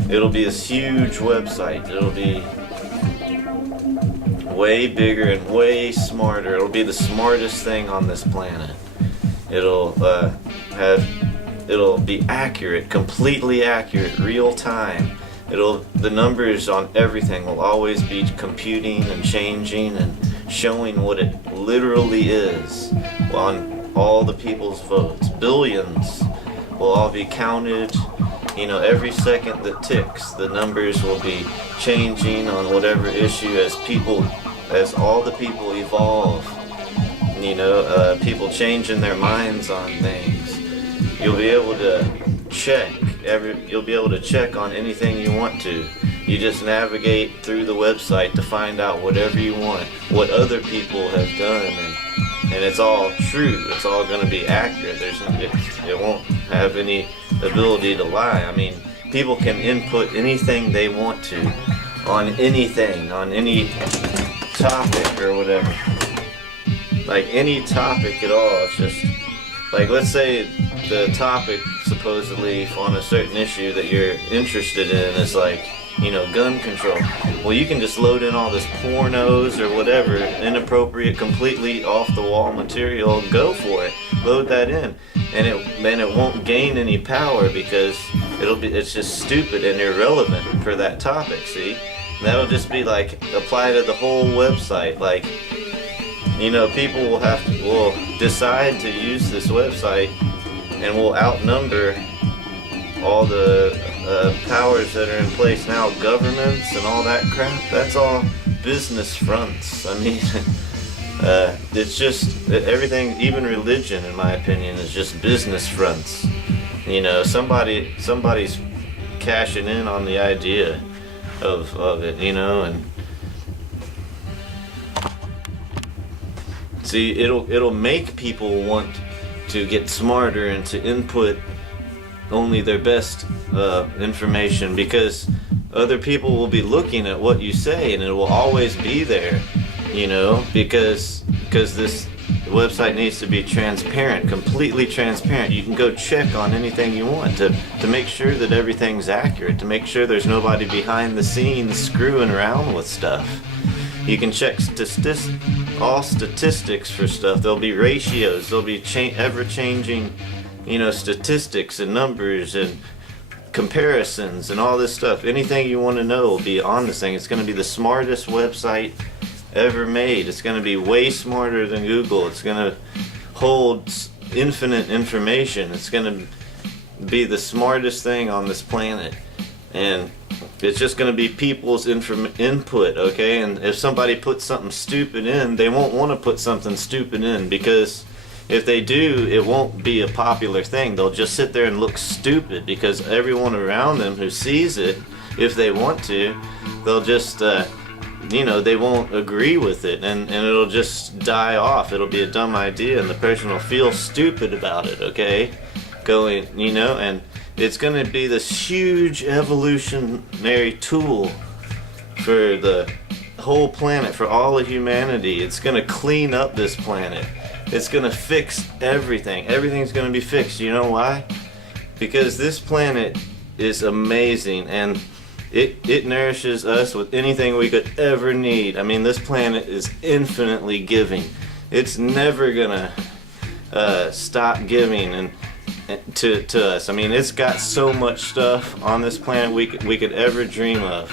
It'll be this huge website. It'll be way bigger and way smarter. It'll be the smartest thing on this planet. It'll be accurate, completely accurate, real time. The numbers on everything will always be computing and changing and showing what it literally is on all the people's votes. Billions will all be counted. Every second that ticks, the numbers will be changing on whatever issue as all the people evolve. People changing their minds on things. You'll be able to check on anything you want to. You just navigate through the website to find out whatever you want, what other people have done, and it's all true. It's all going to be accurate. It won't have any ability to lie. People can input anything they want to on anything, on any topic or whatever. Like any topic at all. It's just like, let's say the topic supposedly on a certain issue that you're interested in is like, gun control. Well, you can just load in all this pornos or whatever, inappropriate, completely off-the-wall material, go for it. Load that in. And it won't gain any power because it's just stupid and irrelevant for that topic, see? And that'll just be like, apply to the whole website. Like, people will decide to use this website and will outnumber all the powers that are in place now, governments and all that crap. That's all business fronts. It's just everything, even religion, in my opinion, is just business fronts. Somebody's cashing in on the idea of it, and see, it'll make people want to get smarter and to input only their best information, because other people will be looking at what you say and it will always be there, because this website needs to be transparent, completely transparent. You can go check on anything you want to make sure that everything's accurate, to make sure there's nobody behind the scenes screwing around with stuff. You can check all statistics for stuff. There'll be ratios, there'll be ever-changing statistics and numbers and comparisons and all this stuff. Anything you want to know will be on this thing. It's going to be the smartest website ever made. It's going to be way smarter than Google. It's going to hold infinite information. It's going to be the smartest thing on this planet. And it's just going to be people's input, okay? And if somebody puts something stupid in, they won't want to put something stupid in, because if they do, it won't be a popular thing. They'll just sit there and look stupid because everyone around them who sees it if they want to, they'll just, they won't agree with it, and it'll just die off. It'll be a dumb idea, and the person will feel stupid about it, okay? And it's going to be this huge evolutionary tool for the whole planet, for all of humanity. It's going to clean up this planet. It's going to fix everything. Everything's going to be fixed. You know why? Because this planet is amazing, and it nourishes us with anything we could ever need. I mean, this planet is infinitely giving. It's never going to stop giving and to us. I mean, it's got so much stuff on this planet we could ever dream of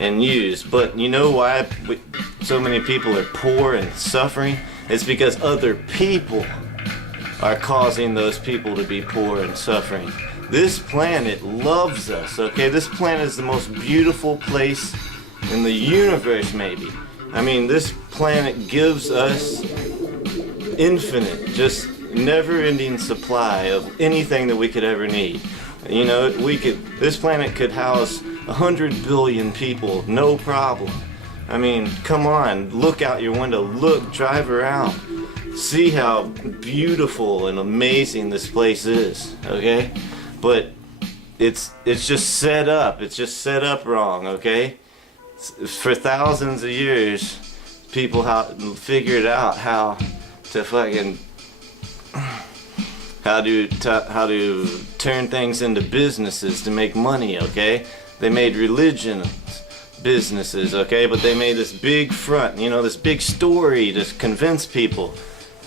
and use. But you know why so many people are poor and suffering? It's because other people are causing those people to be poor and suffering. This planet loves us, okay? This planet is the most beautiful place in the universe, maybe. I mean, this planet gives us infinite, just never-ending supply of anything that we could ever need. You know, this planet could house 100 billion people, no problem. I mean, come on, look out your window, drive around, see how beautiful and amazing this place is, okay? But it's just set up wrong, okay? For thousands of years, people figured out how to turn things into businesses to make money, okay? They made religion businesses, okay? But they made this big front, this big story to convince people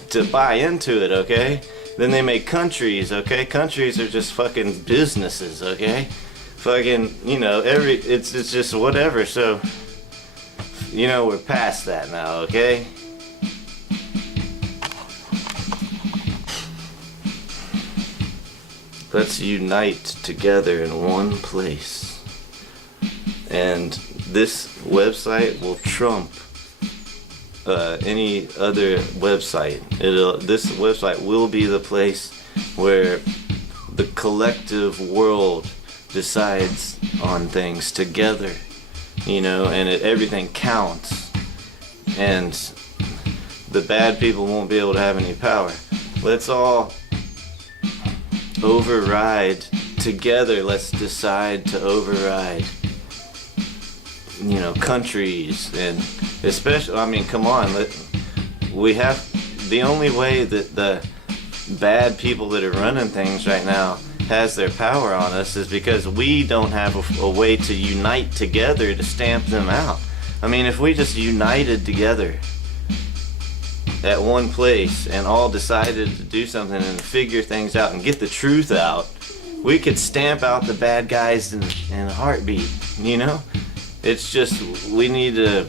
to buy into it, okay? Then they make countries, okay? Countries are just fucking businesses, okay? Fucking, it's just whatever. So, we're past that now, okay? Let's unite together in one place. And this website will trump any other website. This website will be the place where the collective world decides on things together, and everything counts. And the bad people won't be able to have any power. Let's all override together. Let's decide to override countries, and especially, come on, the only way that the bad people that are running things right now has their power on us is because we don't have a way to unite together to stamp them out. I mean, if we just united together at one place and all decided to do something and figure things out and get the truth out, we could stamp out the bad guys in a heartbeat, It's just, we need to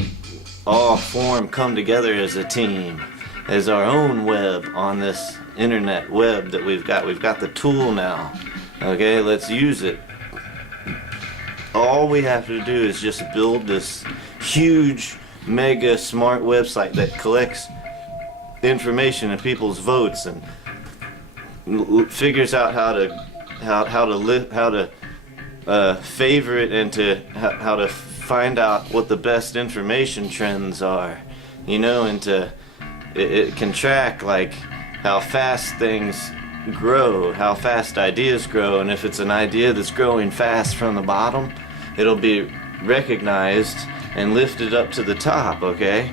all come together as a team, as our own web on this internet web that we've got. We've got the tool now, okay? Let's use it. All we have to do is just build this huge, mega smart website that collects information and people's votes and figures out how to favorite and how to find out what the best information trends are, and it can track like how fast things grow, how fast ideas grow, and if it's an idea that's growing fast from the bottom, it'll be recognized and lifted up to the top, okay?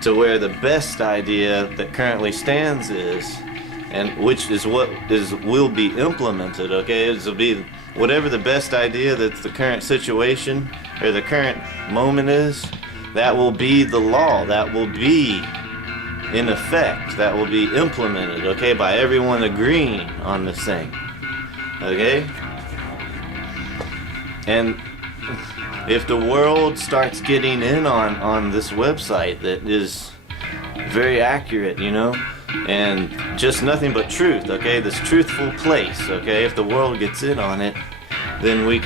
To where the best idea that currently stands is, and which is what will be implemented, okay? It'll be whatever the best idea that's the current situation or the current moment is, that will be the law, that will be in effect, that will be implemented, okay, by everyone agreeing on this thing, okay? And if the world starts getting in on this website that is very accurate, and just nothing but truth, okay, this truthful place, okay, if the world gets in on it, then we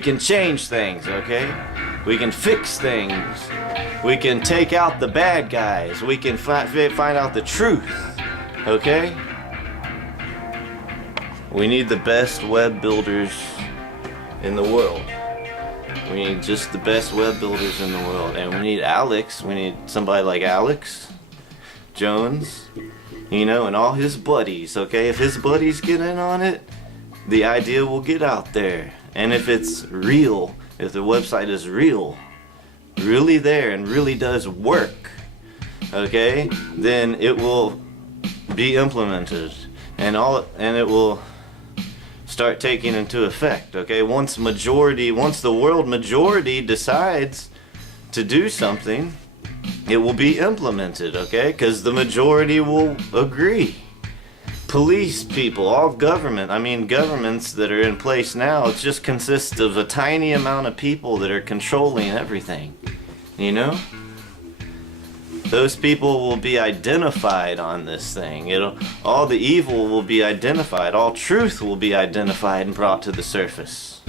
can change things, okay? We can fix things. We can take out the bad guys. We can find out the truth, okay? We need the best web builders in the world. We need just the best web builders in the world. And we need Alex. We need somebody like Alex Jones, you know, and all his buddies, okay? If his buddies get in on it, the idea will get out there. And if it's real, if the website is real, really there and really does work, okay, then it will be implemented and it will start taking into effect, okay? Once the world majority decides to do something, it will be implemented, okay? Because the majority will agree. Police people, all governments that are in place now, it just consists of a tiny amount of people that are controlling everything, you know? Those people will be identified on this thing. All the evil will be identified. All truth will be identified and brought to the surface.